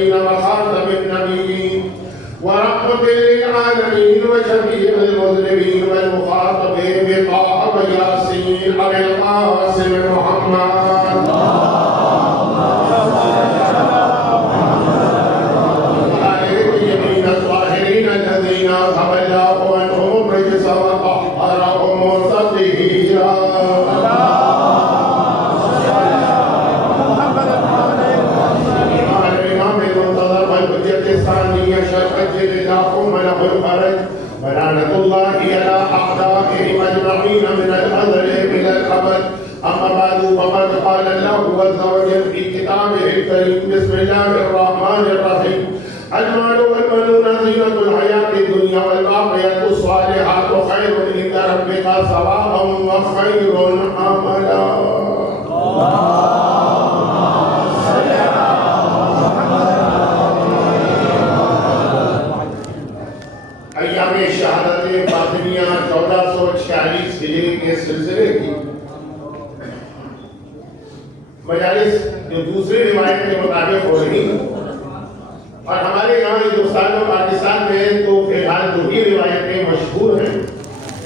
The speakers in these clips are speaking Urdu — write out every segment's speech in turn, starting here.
المرسلين وخاتم النبيين ورحمة للعالمين وشفيع المذنبين والمخاطب بطه وياسين أبي القاسم محمد وآله الطيبين الطاهرين الذين أذهب الله عنهم الرجس وطهرهم تطهيرا. ولعنة الله على أعدائهم أجمعين من الأزل إلى الأبد. أما بعد فقد قال الله عز وجل في كتابه الكريم بسم الله الرحمن الرحيم المال والبنون زينة الحياة الدنيا والباقيات الصالحات خير عند ربك ثوابا وخير عملا. ایام شہادت فاطمیہ 1446 ہجری کے سلسلے کی مجالس جو دوسری روایت کے مطابق ہو رہی اور ہمارے یہاں ہندوستان اور پاکستان میں تو فی الحال دو ہی روایتیں مشہور ہیں،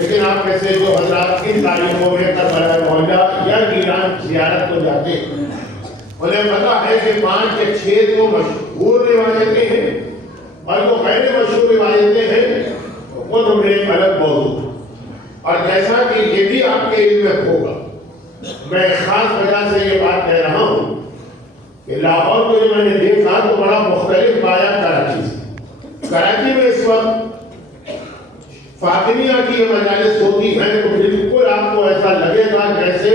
لیکن آپ میں سے جو حضرات ان تاریخوں میں کربلا معلیٰ یا ایران زیارت کو جاتے ہیں انہیں پتا ہے کہ 5 یا 6 تو مشہور روایتیں ہیں اور جو غیر مشہور روایتیں ہیں وہ تو ایک الگ موضوع. اور جیسا کہ یہ بھی آپ کے علم میں ہوگا، میں خاص وجہ سے یہ بات کہہ رہا ہوں کہ لاہور کو جو میں نے دیکھا تو بڑا مختلف پایا کراچی سے. کراچی میں اس وقت فاطمیہ کی یہ مجالس ہوتی ہیں تو بالکل آپ کو ایسا لگے گا جیسے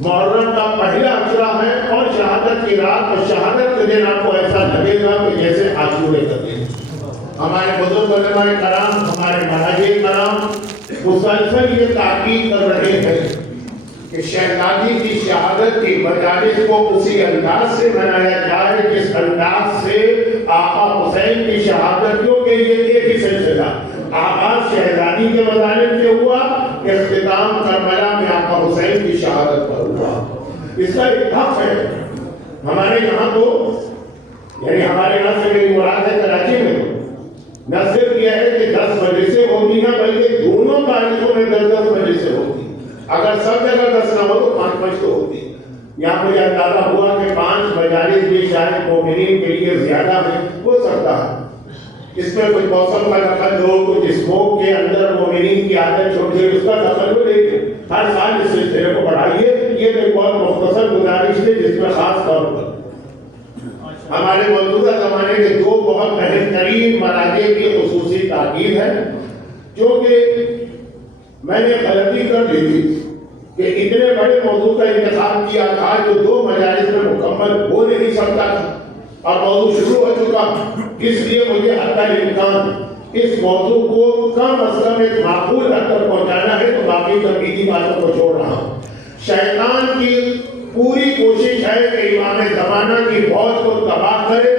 محرم کا پہلا اشرا ہے اور شہادت کی رات اور شہادت کے دن آپ کو ایسا لگے گا کہ جیسے عاشورے کا دن. ہمارے بزرگ علماء کرام، ہمارے مراجع کرام مسلسل یہ تاکید کر رہے ہیں کہ شہزادی کی شہادت کی مجالس کو اسی انداز سے منایا جائے جس انداز سے آقا حسین کی شہادت کیوں کہ یہ ایک ہی سلسلہ آغاز شہزادی کے مظالم سے ہوا، اختتام کربلا میں آقا حسین کی شہادت پر ہوا. اس کا ایک حق ہے. ہمارے یہاں تو یعنی ہمارے یہاں سے میری مراد ہے کراچی میں نہ صرف یہ ہے کہ 10 بجے سے ہوتی ہے بلکہ دونوں تاریخوں میں 10 بجے سے ہوتی. اگر سب جگہ 10 نہ ہو تو 5 بجے تو ہوتی. یہاں مجھے اندازہ ہوا کہ 5 مجالس بھی شاید مومنین کے لیے زیادہ ہے، ہو سکتا ہے اس میں کچھ موسم کا دخل ہو، کچھ اسموک کے اندر مومنین کی عادت چھوٹ جائے، اس کا دخل ہو. لیکن ہر سال اس سلسلے کو بڑھائیے. یہ ایک بہت مختصر گزارش ہے جس میں خاص طور پر ہمارے موجودہ زمانے کے 2 بہت اہم ترین مراجع کی خصوصی تاکید ہے، کیونکہ میں نے غلطی کر دی تھی کہ اتنے بڑے موضوع کا انتخاب کیا تھا جو 2 مجالس میں مکمل ہو نہیں سکتا تھا اور موضوع شروع ہو چکا. اس لیے مجھے حتی الامکان اس موضوع کو کم از کم ایک معقول حد تک پہنچانا ہے، تو باقی تنقیدی باتوں کو چھوڑ رہا ہوں. شیطان کی پوری کوشش ہے کہ امام زمانہ کی فوج کو تباہ کرے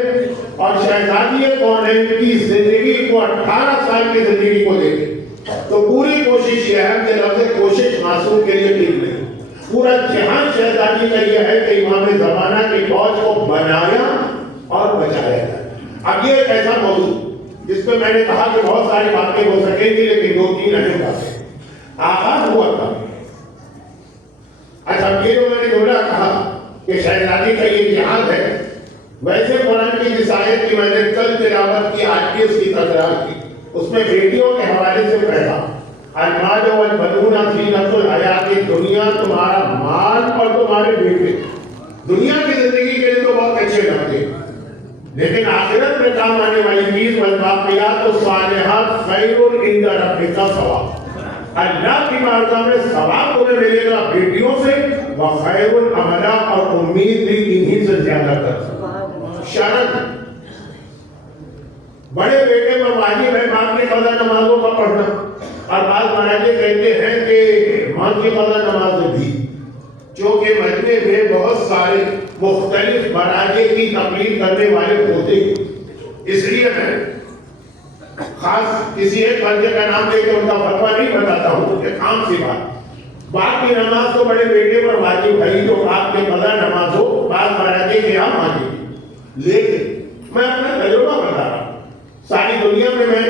اور شہزادی کونین کی زندگی کو 18 سال کی زندگی کو دے دے. تو پوری کوشش یہ ہے کہ لفظ کوشش معصوم کے لیے ٹھیک نہیں. پورا جہان شہزادی کا یہ ہے کہ امام زمانہ کی فوج کو بنایا اور بچایا جائے. اب یہ ایک ایسا موضوع جس پہ میں نے کہا کہ بہت ساری باتیں ہو سکیں گی، لیکن 2-3 اہم باتیں. آغاز ہوا تھا. اچھا یہ جو میں نے جملہ کہا کہ شہزادی کا یہ جہاد ہے، ویسے قرآن کی جس آیت کی میں نے کل تلاوت کی، آج کی اس کی تکرار کی، اس میں بیٹیوں کے حوالے سے پڑھا المال والبنون زینت الحیات الدنیا، تمہارا مال اور تمہارے بیٹے دنیا کی زندگی کے لیے تو بہت اچھے لگتے ہیں، لیکن آخرت میں کام آنے والی چیز والباقیات الصالحات خیر عند ربک ثواب، اللہ کی بارگاہ میں ثواب تمہیں ملے گا بیٹیوں سے، وخیر العمل، اور امید بھی انہی سے زیادہ کر. شرط بڑے بیٹے پر واجب ہے ماں کی قضا نمازوں کا پڑھنا، اور بعض مراجع کہتے ہیں کہ ماں کی قضا نماز بھی، چونکہ مجمع میں بہت سارے مختلف مراجع کی تقلید کرنے والے ہوتے ہیں، اس لیے میں خاص کسی ایک بندے کا نام دے کے ان کا فتویٰ نہیں بتاتا ہوں کہ عام سی بات. باپ کی نماز تو بڑے بیٹے پر واجب ہے، جو باپ کے قضا نماز ہو بعض مراجع کے یہاں واجب، لیکن میں اپنا تجربہ بتا رہا ہوں. ساری دنیا میں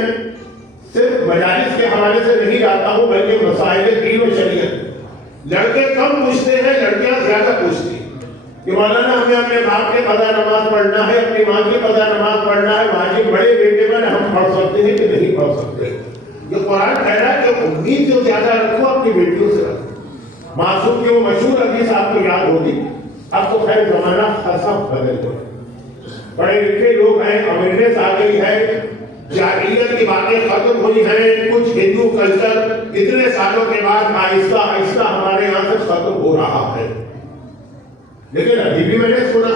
صرف مجالس کے حوالے سے نہیں جاتا ہوں بلکہ مسائل دین و شریعت. لڑکے کم پوچھتے ہیں, لڑکیاں زیادہ پوچھتی ہیں کہ مولانا ہمیں اپنے باپ کے قضا نماز پڑھنا ہے, اپنی ماں کی قضا نماز پڑھنا ہے, واجب بڑے بیٹے پر ہم پڑھ سکتے ہیں کہ نہیں پڑھ سکتے. یہ قرآن کہہ رہا ہے کہ امید جو زیادہ رکھو اپنی بیٹیوں سے رکھو. معصوم کی وہ مشہور حدیث آپ کو یاد ہوگی. اب تو خیر زمانہ خاصا بدل گیا, بڑے لکھے لوگ ہیں, اویئرنیس آ گئی ہے, جاہلیت کی باتیں ختم ہوئی ہیں, کچھ ہندو کلچر اتنے سالوں کے بعد آہستہ آہستہ ہمارے یہاں سے ختم ہو رہا ہے. لیکن ابھی بھی میں نے سنا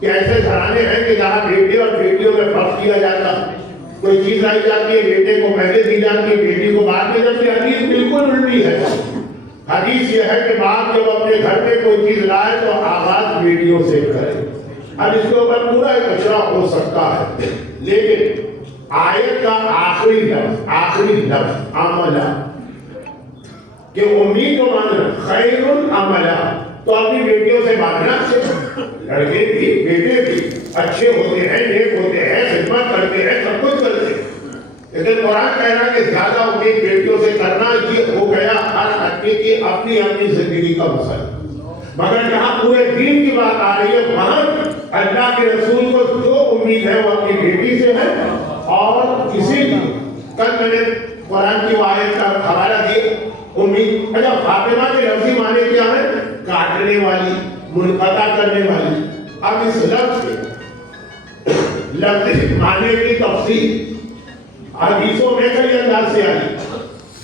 کہ ایسے گھرانے ہیں کہ جہاں بیٹے اور بیٹیوں میں فرق کیا جاتا ہے. کوئی چیز لائی جاتی ہے, بیٹے کو پہلے دی جاتی ہے, بیٹی کو بعد میں جاتی ہے. حدیث بالکل الٹی ہے. حدیث یہ ہے کہ باپ جب اپنے گھر میں کوئی چیز لائے تو آغاز بیٹیوں سے کرے. اب اس کے اوپر پورا ایک کچرا ہو سکتا ہے, لیکن آیت کا آخری لفظ عملہ کہ امید کو ماننا خیر العملہ, تو اپنی بیٹیوں سے مانگنا. لڑکے بھی بیٹے بھی اچھے ہوتے ہیں, نیک ہوتے ہیں, خدمت کرتے ہیں, سب کچھ کرتے ہیں, لیکن قرآن کہہ رہا ہے کہ زیادہ امید بیٹیوں سے کرنا یہ ہو گیا ہر آدمی کی اپنی اپنی زندگی کا مسئلہ. مگر جہاں پورے دین کی بات آ رہی ہے وہاں اللہ کے رسول کو جو امید ہے وہ اپنی بیٹی سے ہے. اور اسی لیے کل میں نے قرآن کی آیت کا حوالہ دیا امید. اچھا, فاطمہ کے لفظی معنی کیا ہے؟ کاٹنے والی, منقطع کرنے والی. اب اس لفظی معنی کی تفصیل حدیثوں میں کئی انداز سے آئی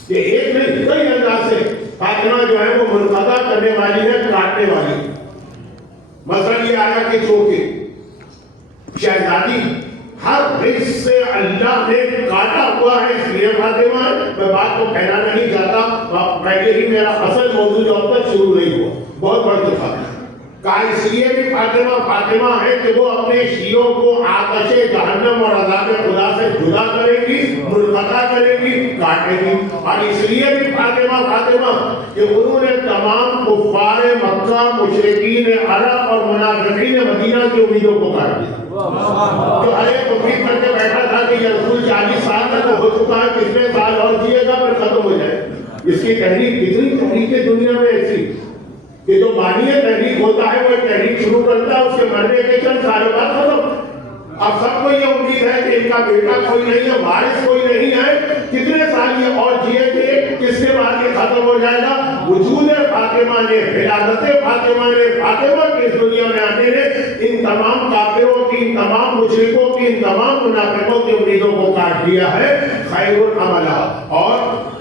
کہ ایک نہیں کئی انداز سے فاطمہ جو ہے وہ منقطع کرنے والی ہے, کاٹنے والی. مثلا یہ آیا کہ چونکہ شہزادی ہر رزق سے اللہ نے کاٹا ہوا ہے, اس لیے فاطمہ. میں بات کو پھیلا نہیں چاہتا, پہلے ہی میرا اصل موضوع جو اب تک شروع نہیں ہوا, بہت بڑھ چکا ہے. کہا اس لیے بھی فاطمہ ہے کہ وہ اپنے شیعوں کو آتش جہنم اور عذاب خدا سے جدا کرے گی, منقطع کرے گی, کاٹے گی. اور اس لیے بھی فاطمہ کہ انہوں نے تمام کفار مکہ, مشرکین عرب اور منافقین مدینہ کی امیدوں کو کاٹ دیا. تو ہر ایک امید کر کے بیٹھا تھا کہ یہ رسول 40 سال تک ہو چکا ہے, کتنے سال اور جیے گا پھر ختم ہو جائے. اس کی تحریک, کتنی تحریک ہے دنیا میں ایسی کہ جو بانی تحریک ہوتا ہے وہ تحریک شروع کرتا ہے, اس کے مرنے کے چند سالوں بعد ختم. اب سب کو یہ امید ہے کہ ان کا بیٹا کوئی نہیں ہے, وارث کوئی نہیں ہے, کتنے سال یہ اور جیے گے, کس کے بعد یہ ختم ہو جائے گا. وجود فاطمہ نے, ولادت فاطمہ نے, فاطمہ کی اس دنیا میں آنے نے ان تمام کافروں کی, ان تمام مشرکوں کی, ان تمام منافقوں کی امیدوں کو کاٹ دیا ہے. خیر العملہ. اور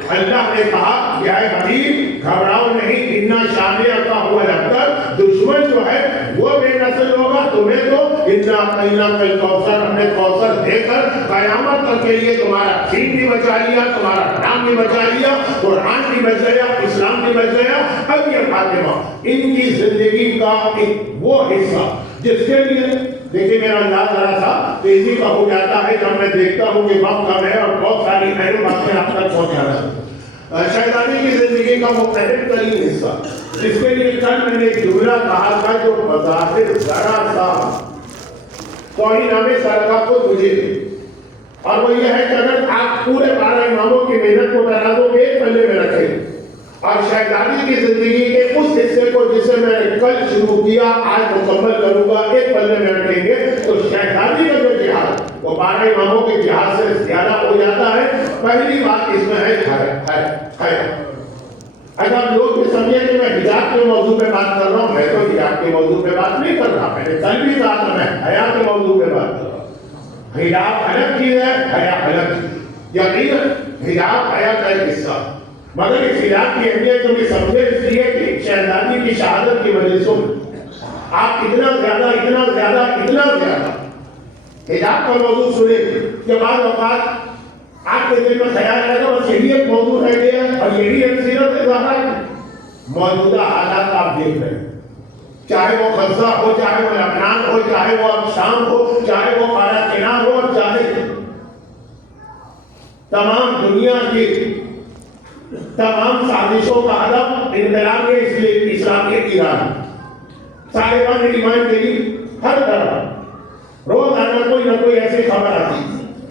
اللہ نے کہا کہ اے حبیب گھبراؤ نہیں, اتنا شانے کا ہوا لگتا دشمن جو ہے وہ بے نسل ہوگا, تمہیں تو اتنا کل کوثر, ہم نے کوثر دے کر قیامت تک کے لیے تمہارا دین بھی بچا لیا, تمہارا نام بھی بچا لیا, قرآن بھی بچ گیا, اسلام بھی بچ گیا. اب یہ فاطمہ ان کی زندگی کا ایک وہ حصہ جس کے لیے دیکھیں میرا انداز ذرا سا تیزی کا ہو جاتا ہے جب میں دیکھتا ہوں کہ وقت کم ہے اور بہت ساری اہم باتیں آپ تک پہنچانا ہے. شہزادی کی زندگی کا وہ اہم ترین حصہ جس کے لیے کل میں نے ایک جملہ کہا تھا جو بظاہر ذرا سا توہین سر کا خود مجھے, اور وہ یہ ہے کہ اگر آپ پورے 12 اماموں کی محنت کو بنا دو ایک پلے میں رکھیں اور شہزادی کی زندگی کے اس حصے کو جسے میں نے کل شروع کیا آج مکمل کروں گا ایک پلے میں رکھیں گے تو شہزادی کا جو جہاد وہ 12 اماموں کے جہاد سے زیادہ ہو جاتا ہے. پہلی بات اس میں ہے اگر لوگ یہ سمجھے کہ میں حجاب کے موضوع پہ بات کر رہا ہوں, میں تو حجاب کے موضوع پہ بات نہیں کر رہا, میں نے کل بھی کہا تھا میں حیا کے موضوع پہ بات کر رہا ہوں. حجاب الگ چیز ہے, حیا الگ چیز. یقیناً حجاب حیا کا ایک حصہ, مگر اس حجاب کی اہمیت تمہیں سمجھے اس لیے کہ شہزادی کی شہادت کی وجہ سے آپ اتنا زیادہ حجاب کا موضوع سنیں کہ بعض اوقات آپ کے دل میں خیال آئے گا بس یہی ایک موضوع رہ گیا اور یہی ایک سیرت اضافہ ہے. موجودہ حالات آپ دیکھ رہے ہیں, چاہے وہ غزہ ہو, چاہے وہ لبنان ہو, چاہے وہ شام ہو, چاہے وہ فلسطین ہو, اور چاہے تمام دنیا کی تمام سازشوں کا ہدف انقلاب اسلامی ایران. طالبان نے ڈیمانڈ کی ہر طرح روزانہ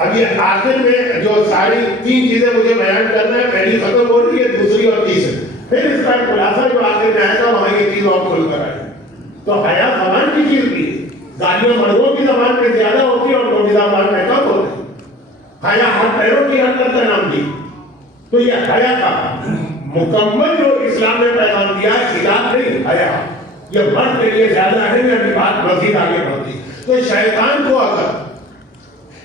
اب یہ آخر میں جو ساری 3 چیزیں مجھے بیان کرنا ہے، پہلی ختم ہو رہی ہے، دوسری اور تیسری، پھر اس کا خلاصہ جو آخر میں آئے گا وہاں یہ چیز اور کھل کر آئے گی. تو حیا زبان کی چیز بھی ہے. گالیاں مردوں کی زبان پہ زیادہ ہوتی ہے اور عورتوں کی زبان میں کم ہوتی ہے. حیا ہر پیروں کی حرکت کا نام دی. تو یہ حیا کا مکمل جو اسلام نے پیغام دیا ہے، خلاف نہیں حیا، یہ مرد کے لیے زیادہ ہے. ابھی بات مزید آگے بڑھتی. تو شیطان کو اگر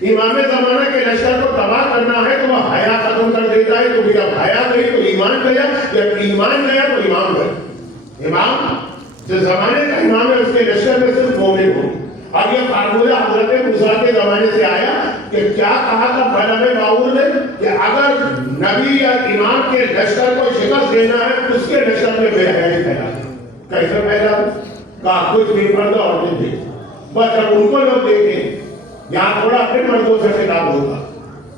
امام زمانہ کے لشکر کو تباہ کرنا ہے تو وہ حیا ختم کر دیتا ہے. تو جب حیا گئی تو ایمان گیا، جب ایمان گیا تو امام گیا. امام جو زمانے کا امام ہے اس کے لشکر میں صرف مومن ہو. اب یہ فارمولہ حضرت موسیٰ کے زمانے سے آیا کہ کیا کہا تھا بلغ باور نے کہ اگر نبی یا امام کے لشکر کو شکست دینا ہے اس کے لشکر میں بے حیائی پھیلا. کیسے پھیلا؟ کہا کچھ بھی پردہ عورتیں تھیں، بس جب ان کو لوگ دیکھیں. یہاں تھوڑا پھر مردوں سے خطاب ہوگا.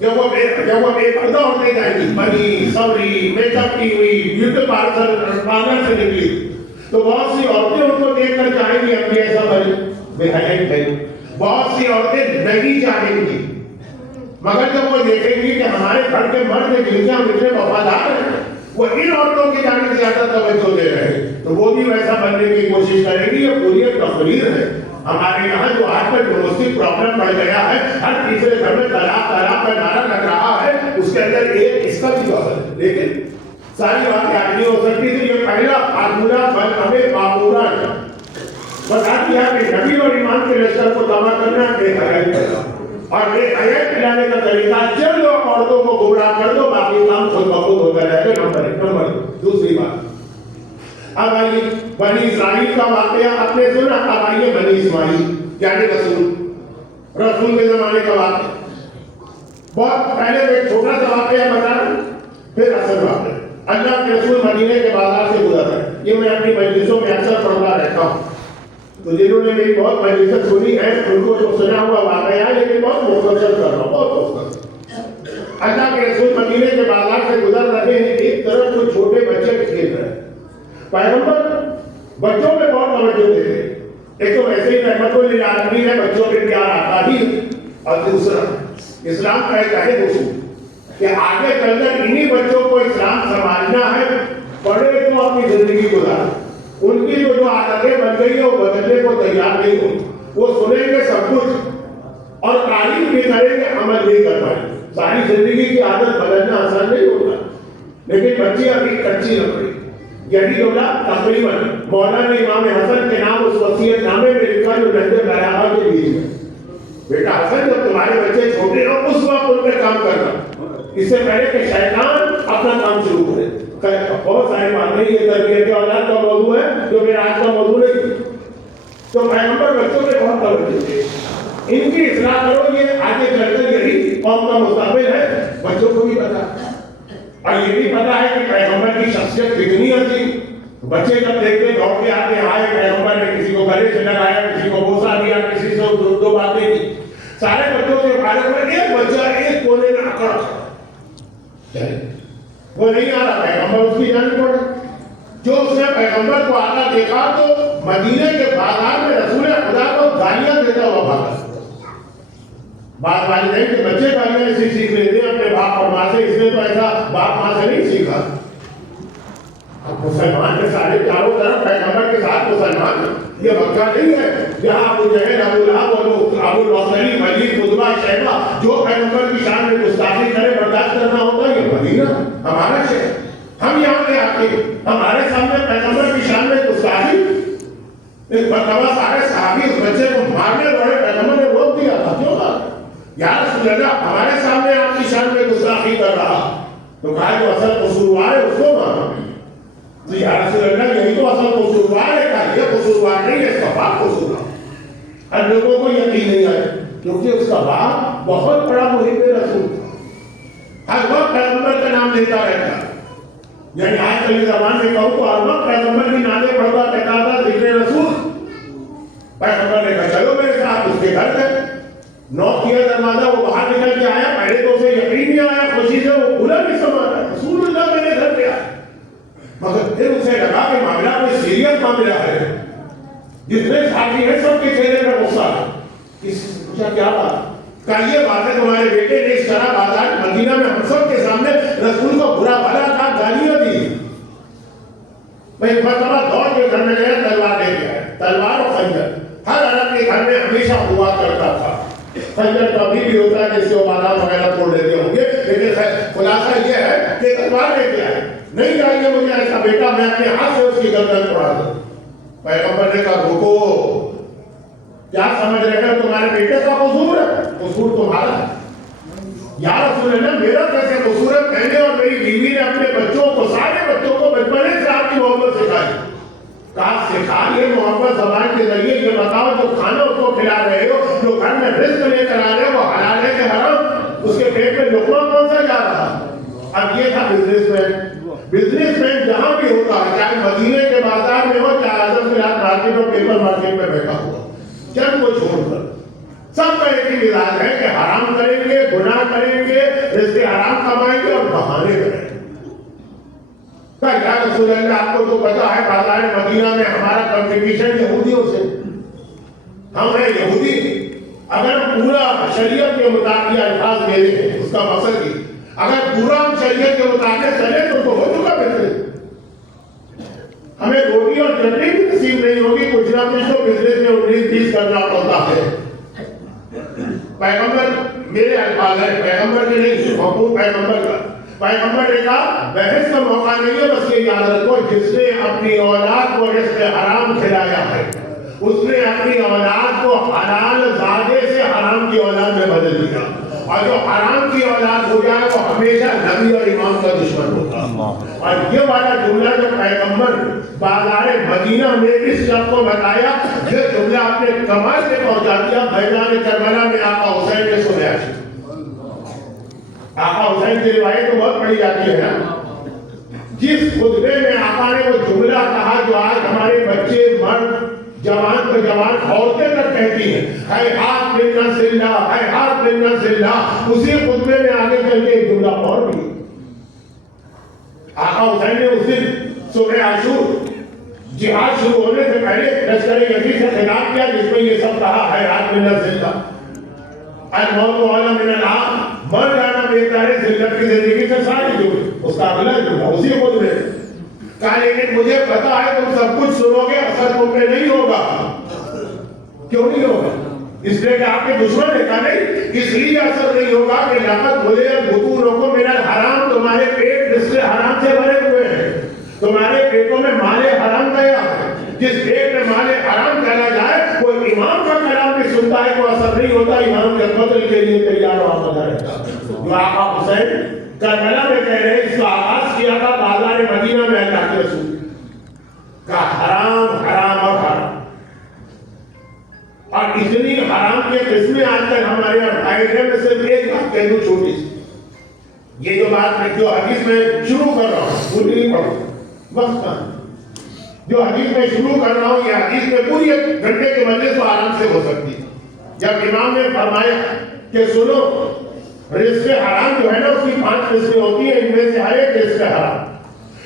جب وہ بے پردہ عورتیں جائیں گی، بنی سوری میک اپ کی ہوئی، بیوٹی پارلر سے نکلی، تو بہت سی عورتیں ان کو دیکھ کر چاہیں گی اب بھی ایسا بنے، بے حیائی پھیلے. بہت سی عورتیں نہیں چاہیں گی، مگر جب وہ دیکھیں گی کہ ہمارے گھر کے مرد جن کے ہم اتنے وفادار ہیں وہ ان عورتوں کی جانب زیادہ توجہ دے رہے ہیں، تو وہ بھی ویسا بننے کی کوشش کریں گی. یہ پوری ایک تقریر ہے. ہمارے یہاں جو آج کل ڈومیسٹک پرابلم بڑھ گیا ہے، ہر تیسرے گھر میں طلاق کا نعرہ لگ رہا ہے، اس کے اندر ایک اس کا بھی وجہ ہے. لیکن ساری بات یاد نہیں ہو سکتی تھی. یہ پہلا فارمولہ ہمیں معمورہ بتا دیا کہ نبی اور ایمان کے لشکر کو تباہ کرنا بے حیائی پھیلا. اور بے حیائی پھیلانے کا طریقہ چند عورتوں کو گمراہ کر دو، باقی کام خود بخود ہو جائے گا. نمبر 1. نمبر 2 دوسری بات، اب آئیے بنی اسرائیل کا واقعہ آپ نے سنا. اب آئیے بنی اسماعیل یعنی رسول کے زمانے کا واقعہ. بہت پہلے ایک چھوٹا سا واقعہ بتانا، پھر اصل واقعہ. اللہ کے رسول مدینے کے بازار سے گزر رہے. یہ میں اپنی مجلسوں میں اکثر پڑھتا رہتا ہوں، تو جنہوں نے میری بہت مجلسیں سنی ہے ان کو جو سنا ہوا واقعہ ہے، لیکن بہت مختصر کر رہا ہوں، بہت مختصر. اللہ کے رسول مدینے کے بازار سے گزر رہے ہیں. ایک طرف کچھ چھوٹے بچے کھیل رہے ہیں. پیغمبر بچوں پہ بہت توجہ دیتے ہیں. ایک تو ویسے ہی رحمت للعالمین ہے، بچوں پہ پیار آتا ہی. اور دوسرا اسلام کا ایک اہم اصول کہ آگے چل کر انہی بچوں کو اسلام سنبھالنا ہے. بڑے تو اپنی زندگی گزار، ان کی جو عادتیں بن گئی ہیں وہ بدلنے کو تیار نہیں ہو. وہ سنیں گے سب کچھ اور تعلیم بھی کریں گے، عمل نہیں کر پائیں. ساری زندگی کی عادت بدلنا آسان نہیں ہوتا. لیکن بچی ابھی کچی لکڑی. یہی جملہ تقریباً مولانا امام حسن کے نام اس وصیت نامے میں لکھا جو نہج البلاغہ کے بیچ میں. بیٹا حسن جب تمہارے بچے چھوٹے ہو اس وقت ان پہ کام کرنا، اس سے پہلے کہ شیطان اپنا کام شروع کرے. بہت ساری باتیں یہ تربیت اولاد کا موضوع ہے جو میرا آج کا موضوع نہیں. تو پیغمبر بچوں پہ بہت توجہ دیتے. ان کی اصلاح کرو، یہ آگے چل کر یہی قوم کا مستقبل ہے. بچوں کو بھی پتا اور یہ بھی پتا ہے کہ پیغمبر کی شخصیت کتنی عظیم. بچے جب دیکھتے دوڑ کے آتے آئے پیغمبر نے کسی کو گلے سے لگایا، کسی کو بوسہ دیا، کسی سے دو باتیں کی. سارے بچوں سے فارغ ہوئے، ایک بچہ ایک کونے میں اکڑ کھڑا، وہ نہیں آ رہا. پیغمبر اس کی جانب پڑا. جو اس نے پیغمبر کو آتا دیکھا تو مدینے کے بازار میں رسول خدا کو گالیاں دیتا ہوا بھاگا. بعض والدین کے بچے گالیاں ایسی سیکھ لیتے ہیں اپنے باپ اور ماں سے. اس نے تو ایسا باپ ماں سے نہیں سیکھا. اب مسلمان کے سارے چاروں طرف پیغمبر کے ساتھ مسلمان ہیں. یہ مکہ نہیں ہے جہاں ابو جہل، ابو لہب، ابو البختری، ولید، عتبہ، شیبہ جو پیغمبر کی شان میں گستاخی کرے برداشت کرنا ہوتا ہے. یہ مدینہ ہمارا شہر. ہم یہاں کے آتے ہمارے سامنے پیغمبر کی شان میں گستاخی. ایک مرتبہ سارے صحابی اس بچے کو مارنے دوڑے. پیغمبر نے روک دیا تھا. کیوں مارا؟ یا رسول اللہ ہمارے سامنے آپ کی شان میں گستاخی کر رہا. تو کہا جو اصل قصوروار ہے اس کو مارا. تو یا رسول اللہ یہی تو اصل قصوروار ہے. کہا یہ قصوروار نہیں ہے، اس کا باپ قصوروار. اب لوگوں کو یقین نہیں آیا کیونکہ اس کا باپ بہت بڑا محب رسول تھا. ہر وقت پیغمبر کا نام لیتا رہتا. یعنی آج کل زبان میں کہوں تو ہر وقت پیغمبر کی نامیں پڑھتا کہتا تھا ذکر رسول. پیغمبر نے کہا چلو میرے ساتھ. اس کے گھر گئے، نوک کیا دروازہ، وہ باہر نکل کے آیا. پہلے تو اسے یقین نہیں آیا، خوشی سے وہ کھلا نہیں سنبھالا. رسول اللہ میرے گھر پہ آیا. مگر پھر اسے لگا کہ معاملہ کوئی سیریس معاملہ ہے. جتنے ساتھی ہیں سب کے چہرے پر غصہ. کسی سے پوچھا کیا بات؟ کہ یہ بات ہے تمہارے بیٹے نے اس طرح بازار مدینہ میں ہم سب کے سامنے رسول کو برا بھلا کہا، گالیاں دی. میں ایک مرتبہ دوڑ کے گھر میں گیا، تلوار لے کے آیا، تلوار اور خنجر ہر عرب کے گھر میں ہمیشہ ہوا کرتا تھا. خنجر تو ابھی بھی ہوتا ہے جس سے وہ بادام وغیرہ توڑ دیتے ہوں گے، لیکن خلاصہ یہ ہے کہ تلوار لے کے آئے. نہیں چاہیے مجھے ایسا بیٹا، میں اپنے ہاتھ سے اس کی گردن توڑا دوں. پیغمبر نے کہا رکو، کیا سمجھ رہے ہیں تمہارے بیٹے کا قصور ہے؟ قصور تمہارا ہے. یا رسول اللہ میرا کیسے قصور ہے؟ میں نے اور میری بیوی نے اپنے بچوں کو، سارے بچوں کو بچپنے سے آپ کی محبت سکھائی. کہا سکھا یہ محبت زبان کے ذریعے. یہ بتاؤ جو کھانا اس کو کھلا رہے ہو، جو گھر میں رزق لے کر آ رہے ہو، وہ حلال ہے کہ حرام؟ اس کے پیٹ میں لقمہ کون سا جا رہا؟ اب یہ تھا بزنس مین. بزنس مین جہاں بھی ہوتا ہے، چاہے مدینے کے بازار میں ہو، چاہے اعظم خلاف مارکیٹ ہو، پیپر مارکیٹ میں بیٹھا ہوا، چند کو چھوڑ کر سب کا ایک ہی مزاج ہے کہ حرام کریں گے، گناہ کریں گے، رزق حرام کمائیں گے اور بہانے کریں گے. کہا یا رسول اللہ آپ کو تو پتا ہے بازار مدینہ میں ہمارا کمپٹیشن یہودیوں سے. ہم ہیں یہودی. اگر پورا شریعت کے مطابق الفاظ میرے ہیں، اس کا مقصد یہ اگر پورا ہم شریعت کے مطابق چلے تو ہو چکا بزنس. ہمیں روٹی اور چٹنی بھی نصیب نہیں ہوگی، کچھ نہ کچھ تو بزنس میں 19-20 کرنا پڑتا ہے. پیغمبر میرے الفاظ ہے، پیغمبر کے نہیں، حکم پیغمبر کا. پیغمبر نے کہا بحث کا موقع نہیں ہے، بس یہ یاد رکھو جس نے اپنی اولاد کو رزق حرام کھلایا ہے، اس نے اپنی اولاد کو حلال زادے سے حرام کی اولاد میں بدل دیا. اور جو حرام کی اولاد ہو جائے وہ ہمیشہ نبی اور امام کا دشمن ہوتا. اور یہ والا جملہ جو پیغمبر بازار مدینہ میں اس شخص کو بتایا، یہ جملہ اپنے کمال سے پہنچا دیا. میدان کربلا میں آقا حسین نے سنیا. آقا حسین کی روایت تو بہت پڑھی جاتی ہے نا. جس خطبے میں آقا نے وہ جملہ کہا جو آج ہمارے بچے، مرد، جوان تو جوان عورتیں تک کہتی ہیں، اے ہاتھ من نصر اللہ، اے ہاتھ من نصر اللہ. اسی خطبے میں آگے چل کے ایک جملہ اور بھی. آقا حسین نے اس دن صبح عاشور جہاد شروع ہونے سے پہلے لشکر یزید سے خطاب کیا، جس میں یہ سب کہا ہے ہاتھ من نصر اللہ. الموت والا من العام، مر جانا بہتر ہے ذلت کی زندگی سے. ساری جملے اس کا اگلا جملہ اسی خطبے کہا لیکن مجھے پتا ہے تم سب کچھ سنو گے، اثر تم پہ نہیں ہوگا. کیوں نہیں ہوگا؟ اس لیے کہ آپ کے دشمن نے کہا نہیں، اس لیے اثر نہیں ہوگا کہ لقد ملئت بطونکم من الحرام، تمہارے پیٹ رزق حرام سے بھرے ہوئے ہیں، تمہارے پیٹوں میں مال حرام گیا ہے. جس پیٹ میں مال حرام چلا جائے وہ امام کا کلام بھی سنتا ہے تو اثر نہیں ہوتا، امام کے قتل کے لیے تیار و آمادہ رہتا. جو آقا حسین کربلا میں کہہ رہے ہیں، اس کا آغاز کیا تھا بازار مدینہ میں اللہ کے رسول کا حرام حرام اور حرام. اور اتنی حرام کے قسمیں آج تک ہمارے یہاں قائد ہے. میں صرف ایک بات کہہ دوں چھوٹی سی، یہ جو بات میں جو حدیث میں شروع کر رہا ہوں وہ نہیں پڑھوں وقت کا. جو حدیث میں شروع کر رہا ہوں یہ حدیث میں پوری ایک گھنٹے کے مجلس تو آرام سے ہو سکتی ہے. جب امام نے فرمایا کہ سنو رزق حرام جو ہے نا اس کی 5 قسمیں ہوتی ہیں، ان میں سے ہر ایک رزق حرام.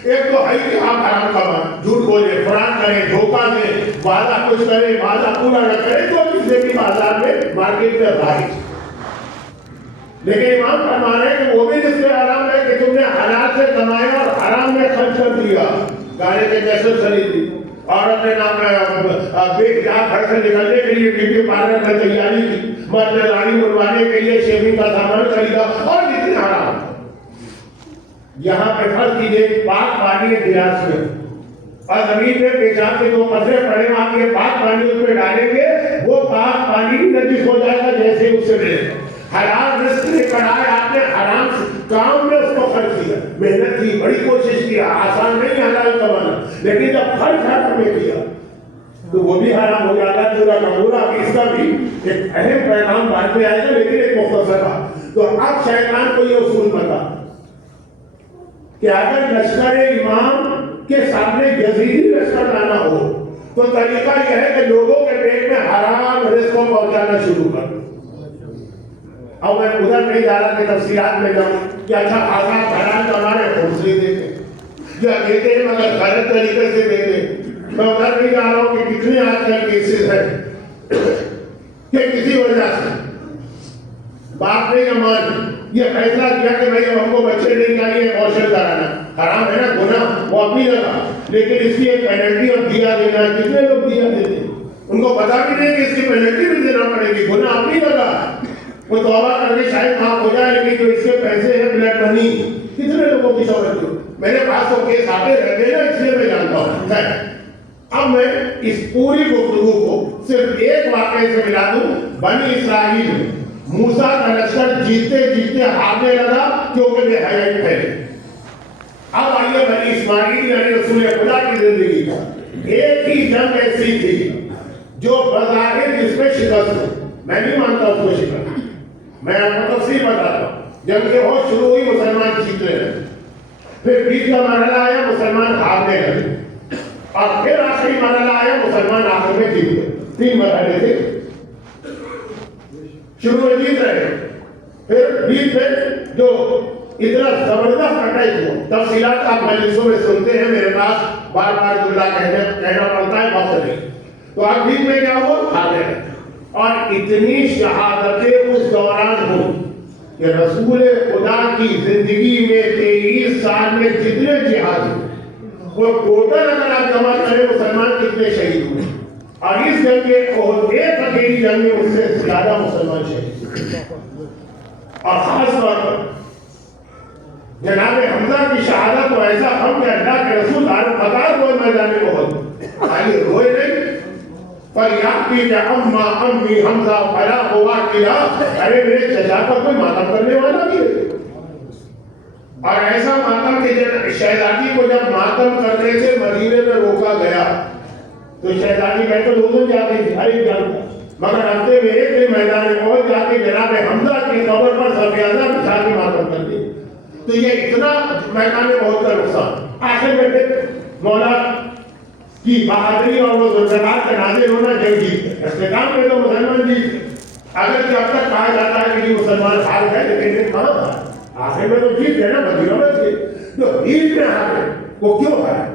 ایک تو ہے کہ آپ حرام کمائیں، جھوٹ بولیں، فراڈ کریں، دھوکہ دیں، وعدہ کچھ کریں، وعدہ پورا نہ کریں، جو چیزیں بھی بازار میں مارکیٹ میں رائج. لیکن امام فرما رہے ہیں کہ وہ بھی رزق حرام ہے کہ تم نے حلال سے کمایا اور حرام میں خرچ کر دیا. گاڑی کے کیسے خریدی، عورت نے نام بیٹ جہاں گھر سے نکلنے کے لیے بیوٹی پارلر میں تیاری کی، مرد نے داڑھی بنوانے کے لیے شیونگ کا سامان خریدا، اور جتنے حرام. یہاں پہ فرض کیجیے پاک پانی ہے گلاس میں اور زمین میں پیشاب کے 2 قطرے پڑے، آپ یہ پاک پانی اس میں ڈالیں گے وہ پاک پانی بھی نجس ہو جائے گا جیسے اس سے ملے. حلال رزق لے کر آئے، آپ نے حرام کام میں اس کو خرچ کیا، محنت کی، بڑی کوشش کیا، آسان نہیں حلال کمانا، لیکن جب خرچ حرام میں کیا تو وہ بھی حرام ہو جاتا ہے پورا کا پورا. اس کا بھی ایک اہم پیغام بعد میں آئے گا، لیکن ایک مختصر بات. تو اب شیطان کو یہ اصول پتا کہ اگر لشکر امام کے سامنے یزیدی لشکر لانا ہو تو طریقہ یہ ہے کہ لوگوں کے پیٹ میں حرام رزق کو پہنچانا شروع کر دو. اب میں ادھر نہیں جا رہا کہ تفصیلات میں جاؤں کہ اچھا خاصا حلال تو ہمارے حوصلے دیتے یا دیتے ہیں مگر غلط طریقے سے دیتے. میں ادھر نہیں جا رہا ہوں کہ کتنے آج کل کیسز ہیں کہ کسی وجہ سے باپ نے مان یہ فیصلہ کیا کہ بھائی ہم کو بچے نہیں چاہیے ابورشن کرانا حرام ہے نا گناہ وہ اپنی جگہ لیکن اس کی ایک پینلٹی اور دیا دینا ہے کتنے لوگ دیا دیتے ہیں ان کو پتا بھی نہیں کہ اس کی پینلٹی بھی دینا پڑے گی گناہ اپنی جگہ وہ توبہ کر کے شاید معاف ہو جائے لیکن جو اس کے پیسے ہیں بلیک منی کتنے لوگوں کی شہرت ہو میرے پاس تو کیس آتے رہتے ہیں نا اس لیے میں جانتا ہوں اب میں اس پوری گفتگو کو صرف ایک واقعے سے ملا دوں بنی اسرائیل میں موسیٰ کا لشکر جیتتے جیتتے ہارنے لگا کیونکہ بے حیائی پھیلی اب آئیے بنی اسماعیل یعنی رسول خدا کی زندگی کا ایک ہی جنگ ایسی تھی جو بظاہر جس میں شکست ہو میں نہیں مانتا اس کو شکست میں آپ کو تفصیل بتاتا ہوں جنگ کے بہت شروع ہوئی مسلمان جیتنے لگے پھر بیچ کا مرحلہ آیا مسلمان ہارنے لگے اور پھر آخری مرحلہ آیا مسلمان آخر میں جیت گئے 3 مرحلے تھے شروع میں جیت رہے پھر بیچ میں جو اتنا زبردست اٹیک ہوا تفصیلات آپ مجلسوں میں سنتے ہیں میرے پاس بار بار جملہ کہنا پڑتا ہے وقت نہیں تو آپ بیچ میں کیا ہوا ہارنے لگے اور اتنی شہادتیں اس دوران ہوں کہ رسول خدا کی زندگی میں 23 سال میں جتنے جہاد ہوئے وہ ٹوٹل اگر آپ جمع کریں مسلمان کتنے شہید ہوئے اور اس جنگ کے ایک اکیلی جنگ میں اس سے زیادہ مسلمان شہید ہوئے اور خاص طور پر جناب حمزہ کی شہادت کو ایسا ہم کہ اللہ کے رسول قطار ہوئے میدان احد خالی روئے نہیں فریاد کی کہ اما امی حمزہ فلا ہوا کیا ارے میرے چچا پر کوئی ماتم کرنے والا بھی ہے اور ایسا ماتم کہ شہزادی کو جب ماتم کرنے سے مدینے میں روکا گیا تو شہزادی بیت العزم جاتی تھی ہر ایک جانتا مگر ہفتے میں ایک دن میدان احد جا کے جناب حمزہ کی قبر پر سفیانہ بچھا کے ماتم کر دی تو یہ اتنا میدان احد کا نقصان آخر میں پھر مولا کی بہادری اور وہ ذوالجلال کا نازل ہونا جنگ جیت گئے استحکام میں تو مسلمان جیت گئے اگر کہ اب تک کہا جاتا ہے کہ یہ مسلمان ہار گئے لیکن کہاں تھا آخر میں تو جیت گئے نا مدینہ میں تھے جو عید میں ہارے وہ کیوں ہارے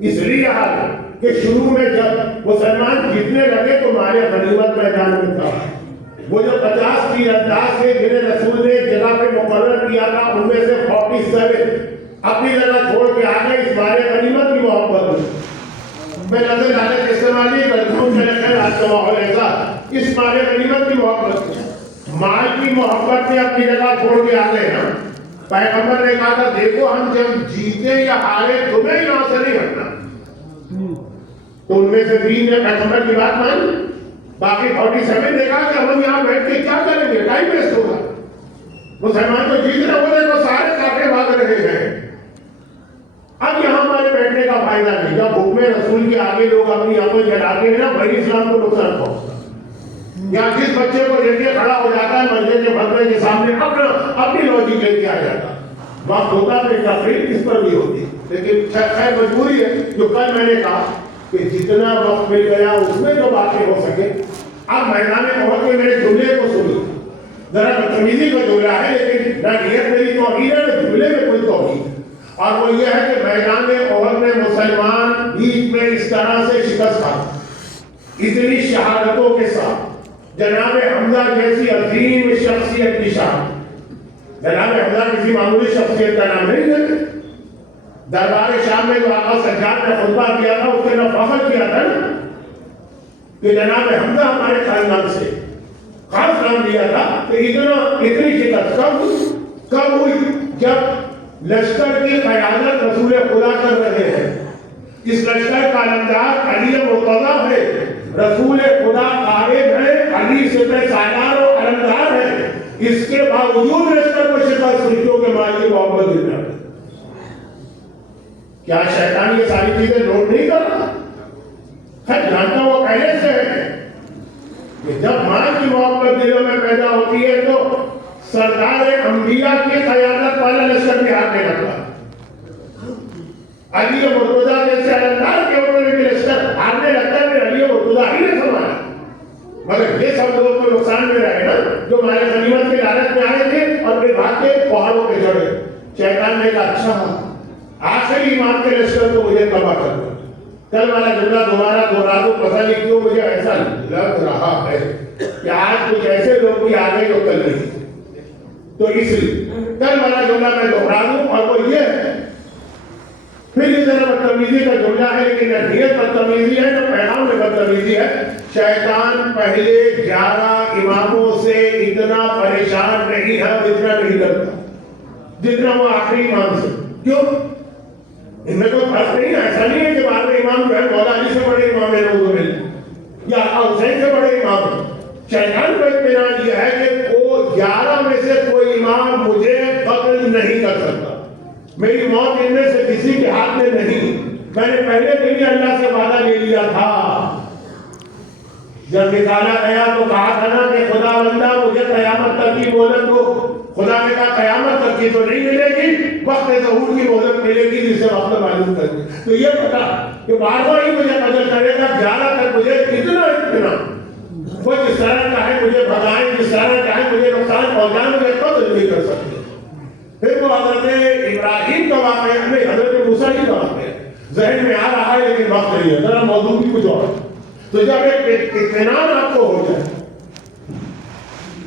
اس لیے ہارے کہ شروع میں جب مسلمان جیتنے لگے تو مارے غنیمت میدان میں تھا وہ جو 50 تیر انداز سے جنہیں رسول نے جگہ پہ مقرر کیا تھا ان میں سے 47 اپنی جگہ چھوڑ کے آگے اس مارے غنیمت کی محبت ہوئی میں نظر ڈالے کے استعمال نہیں کرتا ہوں کہ خیر آج کا ماحول ایسا اس مارے غنیمت کی محبت مال کی محبت میں اپنی جگہ چھوڑ کے آ گئے نا پیغمبر نے کہا تھا دیکھو ہم جب جیتے یا ہارے تمہیں ہی یہاں سے نہیں ہٹنا تو ان میں سے 3 نے پیغمبر کی بات مانی باقی 47 نے کہا کہ ہم یہاں بیٹھ کے کیا کریں گے ٹائم ویسٹ ہوگا مسلمان تو جیتنا ہو رہے تو سارے کافر بھاگ رہے ہیں اب یہاں ہمارے بیٹھنے کا فائدہ نہیں جب حکم رسول کے آگے لوگ اپنی عمل چلاتے ہیں نا بھائی اسلام کو نقصان پہنچتا یا جس بچے کو دیکھ کے کھڑا ہو جاتا ہے مسجد کے خطبے کے سامنے اپنی لوجک لے کے آ جاتا وقت ہوتا ہے تقریر کس پر بھی ہوتی لیکن خیر مجبوری ہے جو کل میں نے کہا کہ جتنا وقت مل گیا اس میں جو باتیں ہو سکے اب میدان احد میں میرے جملے کو سنی ذرا بدتمیزی کا جملہ ہے لیکن نہ نیت میری توہین ہے نہ جملے میں کوئی توہین اور وہ یہ ہے کہ میدان احد میں مسلمان بیچ میں اس طرح سے شکست کھا اتنی شہادتوں کے ساتھ جناب حمزہ جیسی عظیم شخصیت کی شہادت جناب حمزہ کسی معمولی شخصیت کا نام نہیں ہے دربار شام میں جو آقا سجاد نے خطبہ کیا تھا اس کے نے فخر کیا تھا نا کہ جناب حمزہ ہمارے خاندان سے خاص نام دیا تھا کہ اتنی شکست کب ہوئی جب لشکر کی قیادت رسول خدا کر رہے ہیں اس لشکر کا علمدار علی مرتضیٰ ہے رسول خدا قائد ہے علی سپہ سالار و علمدار ہے اس کے باوجود لشکر کو شکست سکھیوں کے مال کی محبت دیتا ہے کیا شیطان یہ ساری چیزیں نوٹ نہیں کر رہا خیر جانتا وہ پہلے سے ہے کہ جب مال کی محبت دلوں میں پیدا ہوتی ہے تو سردار انبیاء کی قیادت والا لشکر بھی ہاتھ میں لگتا علی مرتضیٰ جیسے علمدار کے اوپر بھی لشکر ہارنے لگتا ہے پھر علی مرتضیٰ ہی نے سنبھالا مگر یہ سب لوگوں کو نقصان میں رہے نا جو مال غنیمت کے لالچ میں آئے تھے اور پھر بھاگ کے پہاڑوں پہ چڑھے شیطان نے کہا اچھا آخری ایمان کے لشکر کو مجھے تباہ کرنا کل والا جملہ دوبارہ دوہرا دو، پتہ نہیں کیوں مجھے ایسا لگ رہا ہے کہ آج کچھ ایسے لوگ بھی آ گئے جو کل نہیں، تو اس لیے کل والا جملہ میں دوہرا دوں، اور وہ یہ ہے، پھر اس طرح بدتمیزی کا جملہ ہے، لیکن نہ نیت بدتمیزی ہے نہ پیغام میں بدتمیزی ہے۔ شیطان پہلے 11 اماموں سے اتنا پریشان نہیں ہے، اتنا نہیں کرتا جتنا وہ آخری امام سے۔ کیوں؟ ان میں کوئی فرق نہیں ہے، ایسا نہیں ہے کہ بعد میں امام جو ہے مولا علی سے بڑے امام ہے لوگوں میں یا حسین سے بڑے امام ہیں۔ شیطان کا اطمینان یہ ہے کہ وہ 11 میں سے کوئی امام مجھے قتل نہیں کر سکتا، میری موت ان میں سے کسی کے ہاتھ میں نہیں، میں نے پہلے دن ہی اللہ سے وعدہ لے لیا تھا۔ جب نکالا گیا تو کہا تھا نا کہ خدا بندہ مجھے قیامت تک کی مہلت دو، خدا نے کہا قیامت تک کی تو نہیں ملے گی، وقت ظہور کی مہلت ملے گی جسے وقت معلوم کر دے۔ تو یہ پتا کہ بار بار ہی مجھے قتل کرے گا، 11 تک مجھے اتنا وہ جس طرح چاہے مجھے بھگائیں، جس طرح چاہے مجھے نقصان پہنچائیں، مجھے قتل نہیں کر سکتے۔ پھر وہ حضرت ابراہیم کا واقعہ ہمیں حضرت موسیٰ کی کا واقعہ ذہن میں آ رہا ہے، لیکن وقت نہیں ہے، ذرا موضوع بھی کچھ اور۔ تو جب ایک اطمینان آپ کو ہو جائے،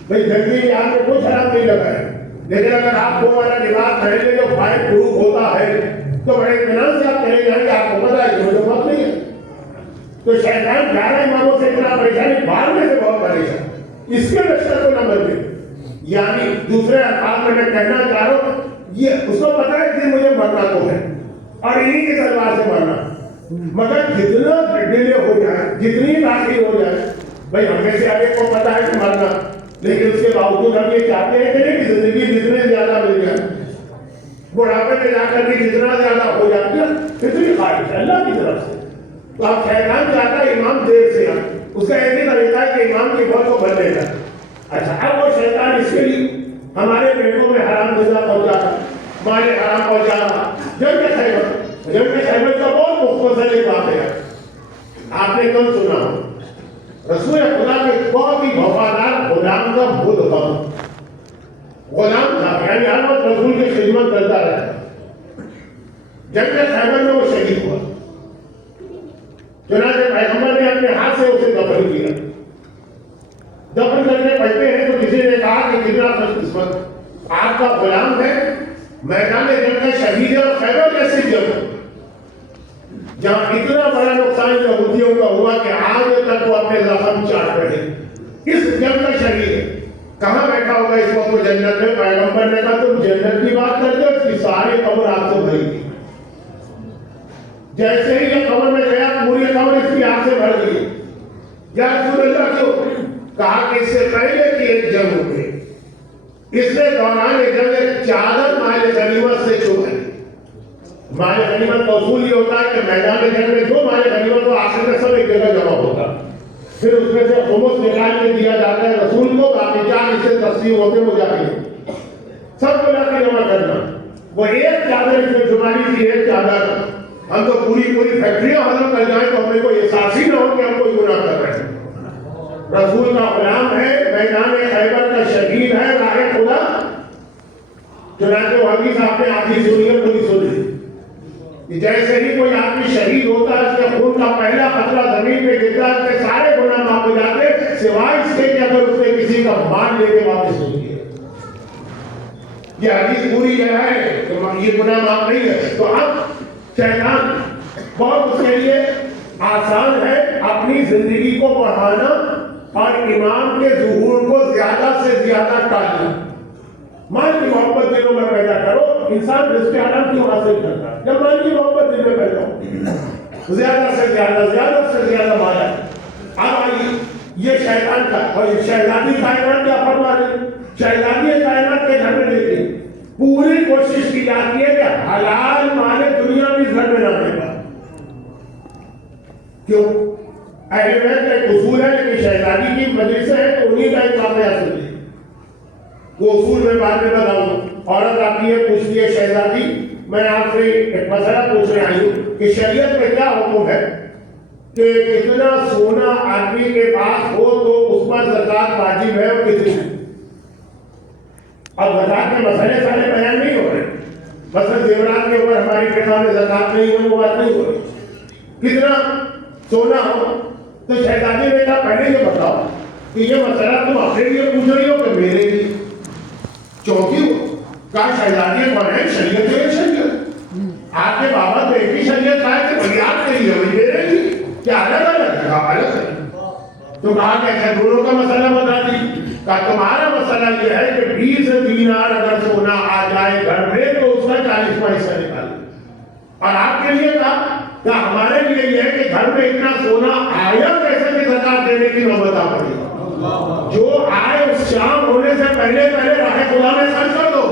بھئی جنگی میں آپ کو کوئی خراب نہیں لگا ہے، لیکن اگر آپ کو ہمارا لباس پہن لے جو فائر پروف ہوتا ہے تو بڑے اطمینان سے آپ چلے جائیں گے، آپ کو پتہ ہے کہ مجھے وقت نہیں ہے۔ تو شیطان 11 اماموں سے اتنا پریشانی، بھاگنے سے بہت پریشان، اس کے لشکر کو نہ مر دے۔ یعنی دوسرے الفاظ میں کہنا چاہ رہا ہوں، یہ اس کو پتا ہے کہ مجھے مرنا تو ہے اور انہی کی تلوار سے مرنا، مگر جتنا ڈیلے ہو جائے، جتنی تاخیر ہو جائے، بھائی ہم میں سے آگے کو پتا ہے کہ مرنا، لیکن اس کے باوجود ہم یہ چاہتے ہیں کہ زندگی جتنے زیادہ مل جائے، بڑھاپے میں جا کر بھی جتنا زیادہ ہو جاتی ہے، کتنی خواہش ہے اللہ کی طرف سے۔ تو آپ شیطان چاہتا ہے امام دیر سے آئے، اس کا ایک ہی طریقہ ہے کہ امام کی بہت کو بن لے جائے۔ اچھا اب وہ شیطان اس کے لیے ہمارے پیٹوں میں حرام غذا پہنچا رہا، مال حرام پہنچا رہا۔ جنگ خیبر کا بہت مختصر ایک واقعہ ہے، آپ نے کم سنا ہو، رسول خدا کے بہت ہی وفادار غلام کا بدغم غلام تھا، یعنی ہر وقت رسول کی خدمت کرتا رہتا۔ جنگ خیبر میں وہ شہید ہوا، چنانچہ پیغمبر نے اپنے ہاتھ سے اسے دفن کیا۔ دفن کرنے پڑتے ہیں تو کسی نے کہا کہ کتنا خوش قسمت، آپ کا غلام ہے، میدان جنگ کا شہید ہے، اور خیبر جیسی جنگ جہاں اتنا بڑا نقصان یہودیوں کا ہوا کہ آج تک وہ اپنے زخم چاٹ رہے، اس جنگ کا شہید ہے، کہاں بیٹھا ہوگا اس وقت وہ جنت میں؟ پیغمبر نے کہا تم جنت کی بات کرتے ہو، اس کی سارے قبر آپ سے بھری تھی، جیسے ہی یہ قبر میں گیا پوری قبر اس کی آگ سے بھر گئی۔ یا رسول اللہ کیوں؟ کہا کہ اس سے پہلے کی ایک جنگ ہو گئی، اس نے دوران ایک جنگ ایک چادر مال غنیمت سے چھپائی۔ مال غنیمت کا اصول یہ ہوتا ہے کہ میدان جنگ میں جو مال غنیمت ہو آخر میں سب ایک جگہ جمع ہوتا، پھر اس میں سے خمس نکال کے دیا جاتا ہے رسول کو، باقی 4 حصے تقسیم ہوتے مجاہدین، سب کو لا کے جمع کرنا۔ وہ ایک چادر اس میں چھپائی تھی، ایک چادر، ہم تو پوری فیکٹریاں ختم کر جائیں تو ہمیں کوئی احساس ہی نہ ہو کہ ہم کوئی گناہ کر رہے ہیں۔ رسول کا غلام ہے، میدان خیبر کا شہید ہے، راہ خدا۔ چنانچہ وہ حدیث آپ نے آدھی سنی ہے، پوری سنی کہ جیسے ہی کوئی آدمی شہید ہوتا ہے، اس کے خون کا پہلا قطرہ زمین پہ گرتا ہے، اس کے سارے گناہ معاف ہو جاتے، سوائے اس کے کہ اگر اس نے کسی کا مال لے کے واپس نہیں کیا۔ یہ حدیث پوری یہ ہے کہ یہ گناہ معاف نہیں ہے۔ تو اب شیطان بہت اس کے لیے آسان ہے اپنی زندگی کو بڑھانا اور امام کے ظہور کو زیادہ سے زیادہ ٹالنا۔ مال کی محبت دلوں میں پیدا کرو، انسان رزق حلال کیوں حاصل کرتا ہے؟ جب مال کی محبت دل میں پیدا ہو، زیادہ سے زیادہ مال ہے۔ اب آئیے یہ شیطان کا، اور شہزادی کائنات کیا فرما رہے؟ شہزادی کائنات کے گھر میں دیکھیں پوری کوشش کی جاتی ہے کہ حلال مال دنیا بھی گھر میں نہ ملے گا۔ کیوں؟ اہل بیت کا ایک اصول ہے، لیکن شہزادی کی مجلسیں ہیں تو انہی کا ایک واقعہ سنیے، وہ اصول میں بعد میں بتاؤں۔ عورت آتی ہے، پوچھتی ہے شہزادی میں آپ سے ایک مسئلہ پوچھنے آئی ہوں کہ شریعت میں کیا حکم ہے کہ کتنا سونا آدمی کے پاس ہو تو اس پر زکوٰۃ واجب ہے اور کتنی؟ اب زکوٰۃ کے مسئلے سارے بیان نہیں ہو رہے، مثلا زیورات کے اوپر ہماری فقہ میں زکوٰۃ نہیں ہے، وہ بات نہیں ہو رہی، کتنا سونا ہو. تو شہزادی نے کہا پہلے یہ بتاؤ کہ یہ مسئلہ تم اپنے لیے پوچھ رہی ہو کہ میرے لیے؟ چونکہ کہا شہزادی کون ہے؟ شریعت ہے. شریعت آپ کے بابا تو ایک ہی شریعت ہے کہ بھائی آپ کے لیے وہی میرے لیے کیا الگ الگ ہے؟ الگ ہے. تو کہا کہ اچھا دونوں کا مسئلہ بتا دی. کہا تمہارا مسئلہ یہ ہے کہ 20 دینار اگر سونا آ جائے گھر میں تو اس کا 40واں حصہ نکالیں. اور آپ کے لیے کہا کہ ہمارے لیے یہ ہے کہ گھر میں اتنا سونا آیا کیسے کہ زکات دینے کی نوبت آ پڑی. جو آئے اس شام ہونے سے پہلے راہ خدا میں خرچ کر دو.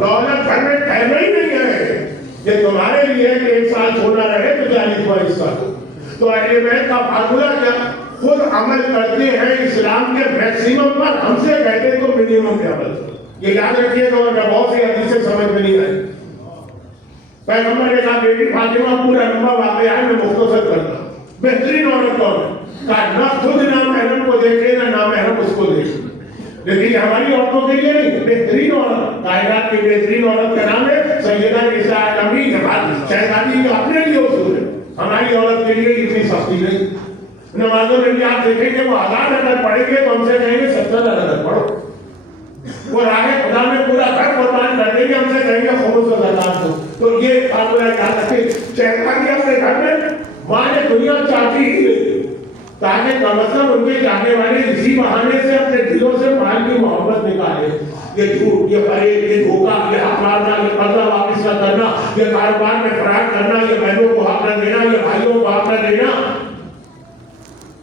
دولت گھر میں ٹھہرنا ہی نہیں ہے. یہ تمہارے لیے ہے کہ 1 سال سونا رہے تو 40واں حصہ دو. تو اہل بیت کا فارمولہ کیا؟ خود عمل کرتے ہیں اسلام کے میکسیمم پر، ہم سے کہتے تو منیمم پہ عمل. یہ یاد رکھیے گا ورنہ بہت سی حدیثیں سمجھ میں نہیں آئی. پیغمبر نے کہا بیٹی فاطمہ پورا لمبا واقعہ ہے میں مختصر کرتا ہوں. بہترین عورت کون ہے؟ کہا نہ خود نامحرم کو دیکھے نہ نامحرم اس کو دیکھے. لیکن یہ ہماری عورتوں کے لیے نہیں، بہترین عورت کائنات کی بہترین عورت کا نام ہے سیدہ نساء العالمین. شہزادی کا اپنے لیے اصول ہے، ہماری عورت کے لیے اتنی سختی نہیں. نمازوں میں بھی آپ دیکھیں گے وہ 1000 اگر پڑھیں گے تو ہم سے کہیں گے 70 اگر پڑھو. وہ راہ خدا میں پورا گھر قربان کر دیں گے، ہم سے کہیں گے خمس و زکات دو. تو یہ فارمولہ یاد رکھیں. شہزادی اپنے گھر میں ماں نے دنیا چاہتی ہی نہیں تاکہ کم از کم ان کے جانے والے اسی بہانے سے اپنے دلوں سے مال کی محبت نکالے. یہ جھوٹ، یہ فریب، یہ دھوکہ، یہ حق مارنا، یہ قرضہ واپس نہ کرنا، یہ کاروبار میں فراڈ کرنا، یہ بہنوں کو حق نہ دینا، یہ بھائیوں کو حق نہ دینا.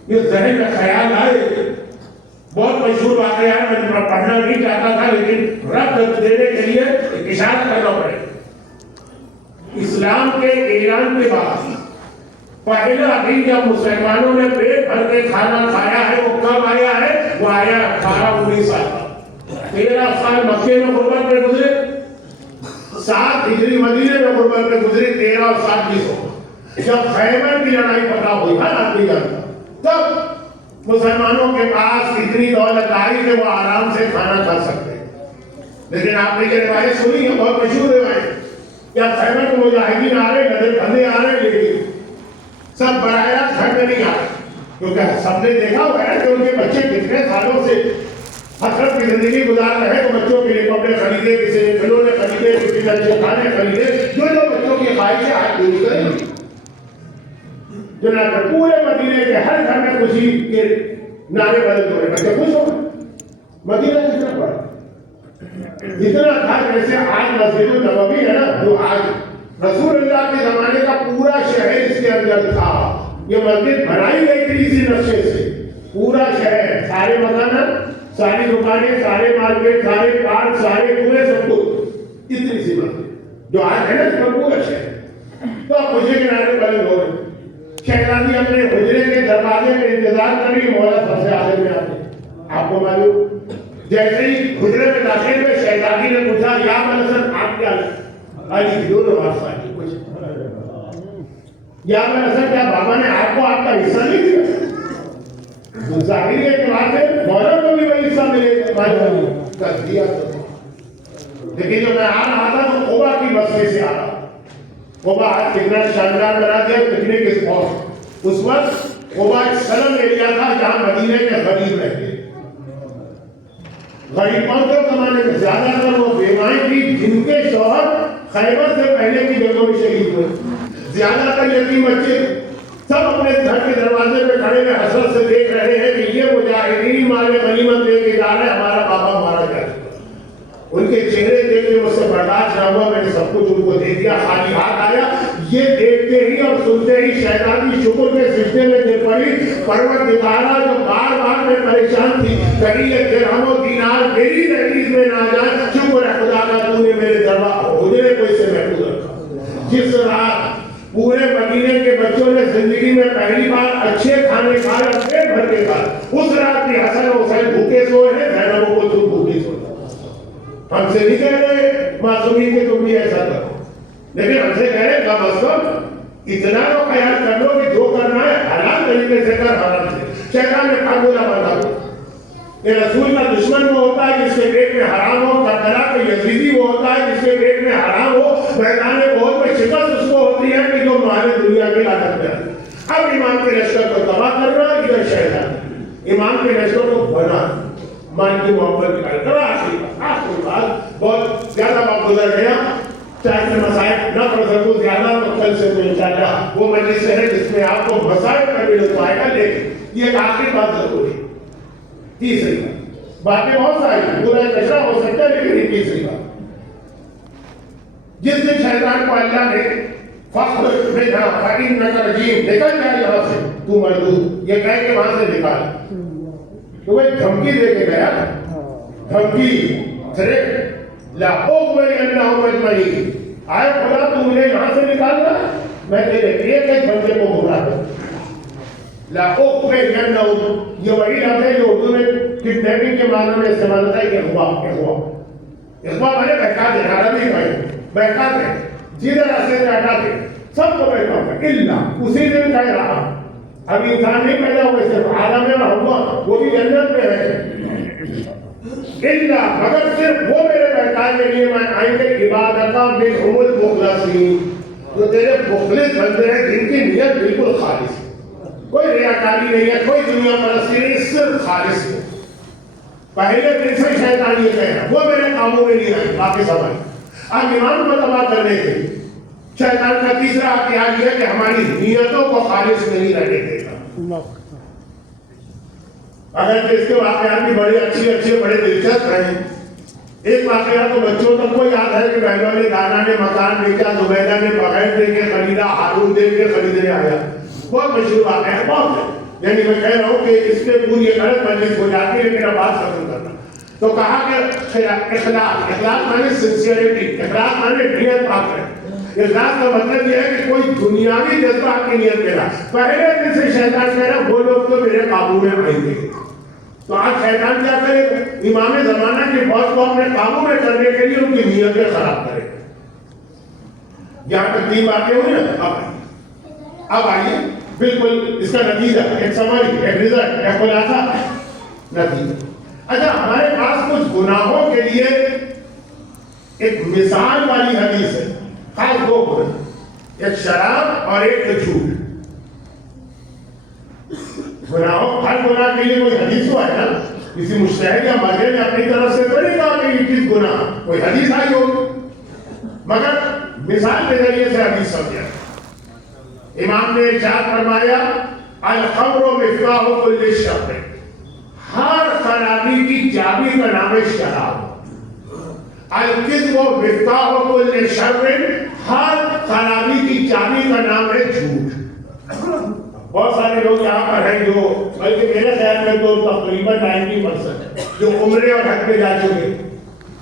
یہ ذہن میں خیال آئے. بہت مشہور واقعہ ہے، میں پڑھنا نہیں چاہتا تھا لیکن رد دینے کے لیے اشارہ کرنا پڑے. اسلام کے اعلان کے بعد پہلا دن جب مسلمانوں نے پیٹ بھر کے کھانا کھایا ہے وہ کب آیا ہے؟ وہ آیا 18-19 سال کا. 13 سال مکے میں غربت میں گزرے، 7 ہجری مدینے میں غربت میں گزرے. 13 اور 7 20 جب خیبر کی لڑائی پتا ہوئی ہر آدمی جانتا تب مسلمانوں کے پاس اتنی دولت آئی کہ وہ آرام سے کھانا کھا سکتے. لیکن آپ نے یہ روایت سنی ہے، بہت مشہور روایت. کیا خیبر کے مجاہدین آ رہے، نظر بندے آ رہے، لیکن سب براہ راست گھر میں نہیں آ رہے کیونکہ سب نے دیکھا ہوا ہے کہ ان کے بچے کتنے سالوں سے حسرت کی زندگی گزار رہے ہیں. تو بچوں کے لیے کپڑے خریدے، کسی نے کھلونے خریدے، کسی نے اچھے کھانے خریدے، جو بچوں کی خواہشیں آج پوری کریں. جناب پورے مدینے کے ہر گھر میں خوشی کے نعرے بدل ہو رہے، بچے خوش ہو گئے. مدینہ کتنا بڑا، اتنا تھا جیسے آج مسجد النبوی ہے نا، جو آج رسول اللہ کے زمانے کا پورا شہر اس کے اندر تھا. یہ مسجد بنائی گئی تھی اسی نقشے سے. پورا شہر، سارے مکانات، ساری دکانیں، سارے مارکیٹ، سارے پارک، سارے کنویں، سب کچھ اتنی سی مسجد جو آج ہے نا اس کا پورا شہر. تو اب خوشی کے نعرے بلند ہو رہے. شہزادی اپنے حجرے کے دروازے میں انتظار کر رہی، مولا سب سے آگے میں آتے. آپ کو معلوم جیسے ہی حجرے میں داخل ہوئے شہزادی نے پوچھا یا ملسن آپ کیا علی دونوں واسطے کچھ یا ملسن کیا بابا نے آپ کو آپ کا حصہ نہیں دیا؟ ظاہر کے اعتبار سے مولا کو بھی وہی حصہ ملے کر دیا. لیکن جب میں آ رہا تھا تو قبا کی مسجد سے آ رہا. قبا آج کتنا شاندار بنا دیا پکنک اسپاٹ. اس وقت قبا ایک سلم ایریا تھا جہاں مدینے کے غریب رہتے. غریبوں کے زمانے میں زیادہ تر وہ بیوائیں تھی جن کے شوہر خیبر سے پہلے کی جگہوں میں شہید ہوئے. زیادہ تر یتیم بچے سب اپنے گھر کے دروازے پہ کھڑے ہوئے حسرت سے دیکھ رہے ہیں کہ یہ مجاہدین مال غنیمت لے کے جا رہے ہیں، ہمارا بابا مارا جا چکا. ان کے چہرے دیکھ کے مجھ سے برداشت نہ ہوا، میں نے سب کچھ ان کو دے دیا، خالی ہاتھ آیا. یہ دیکھتے ہی اور سنتے ہی شہزادی شکر کے سجدے میں گر پڑی. پروردگارا جو بار بار میں پریشان تھی، کہیں یہ درہم و دینار میری دہلیز میں نہ جائے، شکر ہے خدا کا تو نے میرے دروازے حجرے کو اسے محفوظ رکھا. جس رات پورے مدینے کے بچوں نے زندگی میں پہلی بار اچھے کھانے کھائے اور پیٹ بھر کے کھائے، اس رات بھی حسن و حسین بھوکے سوئے ہیں، زینب کو تم بھوکے سوئے. ہم سے نہیں کہہ رہے معصومین کہ تم بھی ایسا کرو، لیکن ہم سے کہہ رہے کم از کم اتنا تو خیال کر لو کہ جو کرنا ہے حلال طریقے سے کر، حرام سے. شیطان نے فارمولہ بنا دو کہ رسول کا دشمن وہ ہوتا ہے جس کے پیٹ میں حرام ہو، کربلا کا یزیدی وہ ہوتا ہے جس کے پیٹ میں حرام ہو، میدان بہت میں شکست اس کو ہوتی ہے کہ جو مال دنیا کی لاگت میں آتی. اب امام کے لشکر کو تباہ کر رہا، ادھر شیطان امام کے لشکر کو بنا مان کی محبت کرا. آخری بات بہت زیادہ وقت گزر گیا، چاہے مسائل نہ پڑھ سکوں زیادہ تو کل سے تو انشاءاللہ وہ مجلس ہے جس میں آپ کو مسائل کا بھی لطف آئے گا. لیکن یہ ایک آخری بات ضروری ہے، تیسری باتیں بہت ساری ہیں، پورا کشرا ہو سکتا ہے، لیکن یہ تیسری بات جس دن شیطان کو اللہ نے فخر میں کہا فَإِنَّكَ رَجِيمٌ نکل جا یہاں سے تو مردود، یہ کہہ کے وہاں سے نکال تو وہ ایک دھمکی دے کے گیا، دھمکی تھریٹ لَأُغْوِيَنَّهُمْ أَجْمَعِينَ. آئے خدا تو مجھے یہاں سے نکال رہا، میں تیرے ایک ایک بندے کو گمراہ کروں. لَأُغْوِيَنَّهُمْ یہ وہی لفظ ہے جو اردو میں کڈنیپنگ کے معنی میں استعمال ہوتا ہے، اغوا میں نے بہکا دے، عربی بھائی بہکا دے، سیدھے راستے سے ہٹا دے، سب کو بہکا دے. اللہ اسی دن کہہ رہا اب انسان نہیں پیدا ہوئے، صرف عالم میں ہوا وہ بھی جنت میں ہے. اللہ مگر صرف وہ میرے بہکانے کے لیے میں آئیں گے عبادتہ منہم المخلصین، جو تیرے مخلص بندے ہیں جن کی نیت بالکل خالص ہے، کوئی ریاکاری نہیں ہے، کوئی دنیا پرستی نہیں، صرف خالص ہے. پہلے دن سے شیطان یہ کہہ رہا وہ میرے کاموں میں نہیں آئے. باقی سمجھ اب ایمان کو تباہ کرنے کے شیطان کا تیسرا ہتھیار یہ ہے کہ ہماری نیتوں کو خالص نہیں رہنے دے گا. اگر اس کے واقعات بھی بڑے اچھے بڑے دلچسپ ہیں. ایک واقعہ تو بچوں تک کو یاد ہے کہ بہنوں نے دانا نے مکان بیچا، زبیدہ نے بغیر دے کے خریدا، ہارون دے کے خریدنے آیا. بہت مشہور واقعہ ہے، بہت ہے. یعنی میں کہہ رہا ہوں کہ اس پہ پوری غلط مجلس ہو جاتی ہے، لیکن اب بات ختم کرنا. تو کہا کہ اخلاص مانے سنسیئرٹی، اخلاص مانے نیت پاک ہے. اخلاص کا مطلب یہ ہے کہ کوئی دنیاوی جذبہ آپ کی نیت میرا. پہلے دن سے شیطان کہہ رہا وہ لوگ تو میرے قابو میں آئیں گے. تو آج شیطان کیا کرے گا؟ امام زمانہ کی فوج کو اپنے قابو میں کرنے کے لیے ان کی نیتیں خراب کرے گا. یہاں تک تین باتیں ہوئی نا. اب آئیے بالکل اس کا نتیجہ، ایک سمری، ایک رزلٹ، ایک خلاصہ نتیجہ. اچھا ہمارے پاس کچھ گناہوں کے لیے ایک مثال والی حدیث ہے، خاص دو گناہ، ایک شراب اور ایک جھوٹ. گناہوں ہر گناہ کے لیے کوئی حدیث ہوا ہے نا، کسی مجتہد یا مجرد نے اپنی طرف سے تو نہیں کہا کہ یہ کس گناہ کوئی حدیث آئی ہوگی، مگر مثال کے ذریعے سے حدیث سمجھا. امام نے ارشاد فرمایا الخمر مفتاح کل شر، ہر خرابی کی چابی کا نام ہے شراب. الکذب مفتاح کل شر، ہر خرابی کی چابی کا نام ہے جھوٹ. بہت سارے لوگ یہاں پر ہیں جو بلکہ میرے خیال میں تو تقریباً 90% جو عمرے اور حج پہ جا چکے،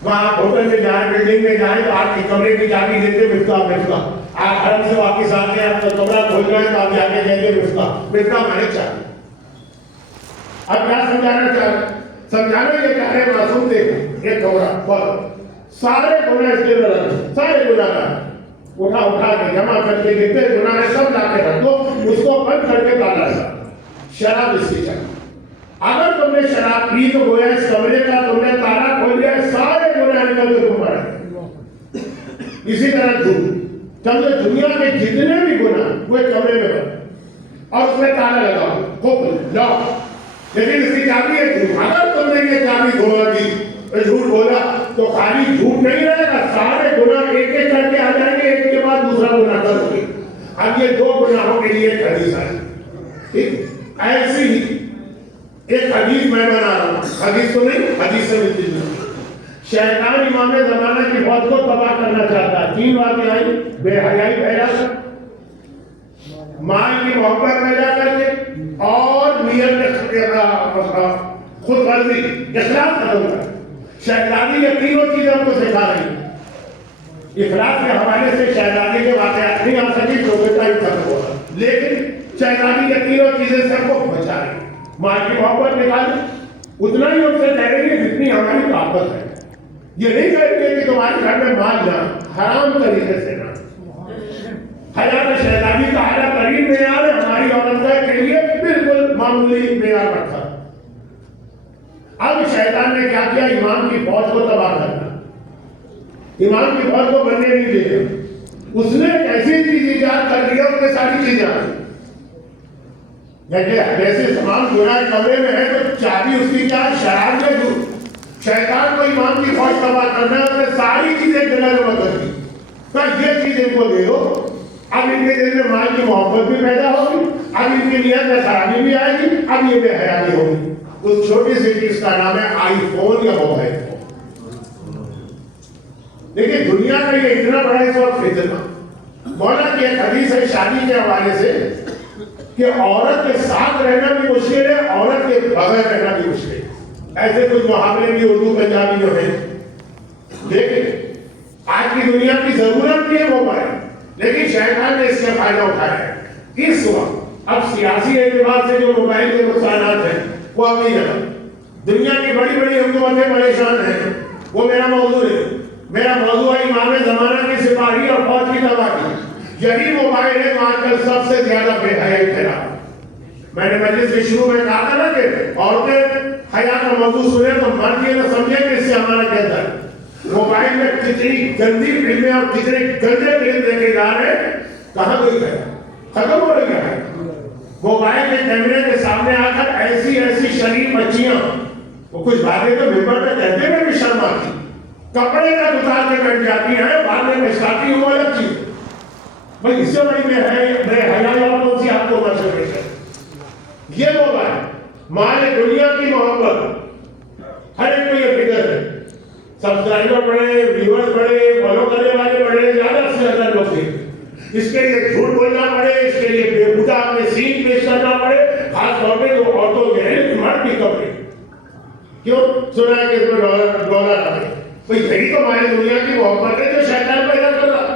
وہاں آپ ہوٹل میں جائیں، بلڈنگ میں جائیں تو آپ کی کمرے کی چابی دیتے مفتاح. آپ حرم سے واپس آتے ہیں، آپ کا کمرہ کھول جائیں تو آپ جا کے کہیں گے مفتاح میں چاہیے. اب کیا سمجھانا یہ چاہ رہے معصوم تھے. ایک کمرہ بہت سارے گناہ اس کے اندر، سارے گناہ اٹھا کے جمع کر کے جتنے گناہ ہے سب لا کے رکھ دو، اس کو بند کر کے تالا سا. شراب اس کی چاہیے. اگر تم نے شراب پی تو گویا اس کمرے کا تم نے تالا کھول دیا، سارے گناہ نکل کے تم پر. اسی طرح جھوٹ، چلو دنیا کے جتنے بھی گناہ وہ کمرے میں بند اور اس میں تالا لگاؤ، خوب لاؤ، لیکن اس کی چابی ہے جھوٹ. اگر تم نے یہ چابی دھوڑا دی، جھوٹ بولا تو خالی جھوٹ نہیں رہے گا، سارے گناہ ایک ایک کر کے آ جائیں گے، ایک کے بعد دوسرا گناہ کرو گے. اب یہ دو گناہوں کے لیے ایک حدیث آئی. ٹھیک ایسی ہی ایک حدیث میں بنا رہا ہوں، حدیث تو نہیں، حدیث سے ملتی جلتی. شیطان امام زمانہ کی فوج کو تباہ کرنا چاہتا ہے. تین باتیں آئی، بے حیائی پھیلا کر، مال کی محبت پیدا کر کے، اور نیت خود غرضی اخلاص ختم کر. شیطانی یہ تینوں چیزیں ہم کو سکھا رہی ہیں. اخلاص کے حوالے سے شیطانی کے واقعات نہیں آ سکی تو بیٹا ہی ختم ہوگا، لیکن شیطانی یہ تینوں چیزیں سب کو بچا رہی ہیں. مال کی محبت نکالی، اتنا ہی ہم سے ٹھہریں گے جتنی ہماری طاقت ہے. یہ نہیں کہیں گے کہ تمہارے گھر میں مال نہ، حرام طریقے سے نہ. حیات شیطانی کا اعلیٰ ترین معیار ہماری عورت کے لیے بالکل معمولی معیار رکھا. اب شیطان نے کیا کیا؟ ایمان کی فوج کو تباہ کرنا، ایمان کی فوج کو بننے نہیں دے گا. اس نے ایسی چیز ایجاد کر دیا، اس میں ساری چیزیں آ گئی. جیسے تمام گناہ کمرے میں ہے تو چابی اس کی کیا ہے؟ شراب میں دو۔ شیطان کو امام کی فوج تباہ کرنا ہے، اس نے ساری چیزیں گلا جمع کر دی، تو یہ چیز ان کو دے دو، اب ان کے دل میں مال کی محبت بھی پیدا ہوگی، اب ان کی نیت میں خرابی بھی آئے گی، اب یہ بے حیائی ہوگی۔ اس چھوٹی سی چیز کا نام ہے آئی فون یا موبائل فون۔ دیکھیں دنیا کا یہ اتنا بڑا اس وقت فتنہ، مولا کی ایک حدیث ہے شادی کے حوالے سے کہ عورت کے ساتھ رہنا بھی مشکل ہے، عورت کے بغیر رہنا بھی مشکل ہے۔ ایسے کچھ محاورے بھی اردو پنجابی جو ہیں۔ دیکھیں آج کی دنیا کی ضرورت بھی ہے موبائل، لیکن شیطان نے اس کا فائدہ اٹھایا ہے۔ اس وقت اب سیاسی اعتبار سے جو موبائل کے نقصانات ہیں وہ اب نہیں جانا۔ دنیا کی بڑی بڑی حکومتیں پریشان ہیں، وہ میرا موضوع ہے۔ میرا موضوع ہے امام زمانہ کی سپاہی اور فوج کی تباہی۔ یہی موبائل ہے تو آج کل سب سے زیادہ بے حیائی پھیلا۔ میں نے مجلس کے شروع میں کہا تھا نا کہ عورتیں حیا کا موضوع سنے تو مرد یہ نہ سمجھے کہ اس سے ہمارا کیا ہے۔ موبائل میں کتنی گندی فلمیں اور کتنے گندے فلم دیکھے جا رہے ہیں، کہاں گئی ہے؟ ختم ہو رہی ہے۔ موبائل کے کیمرے کے سامنے آ کر ایسی ایسی شریف بچیاں وہ کچھ باتیں تو ممبر میں کہتے ہوئے بھی شرم آتی، کپڑے کا اتار کے بیٹھ جاتی ہیں، بعد میں شادی ہو الگ چیز۔ بھائی اس سے بڑی بے حیائی اور کون سی آپ کو مشہور ہے؟ یہ موبائل مال دنیا کی محبت، ہر ایک کو یہ فکر ہے، سبسکرائبر بڑھے، ویورز بڑھے، فالو کرنے والے بڑھے، زیادہ سے زیادہ لوگ دیکھیں، اس کے لیے جھوٹ بولنا پڑے، اس کے لیے بےہودہ اپنے سین پیش کرنا پڑے، خاص طور پہ جو عورتوں کے ہیں مرد بھی کپڑے کیوں سنا ہے کہ اس میں ڈالر آئے؟ بھئی یہی تو ہماری دنیا کی محبت ہے جو شیطان پیدا کر رہا۔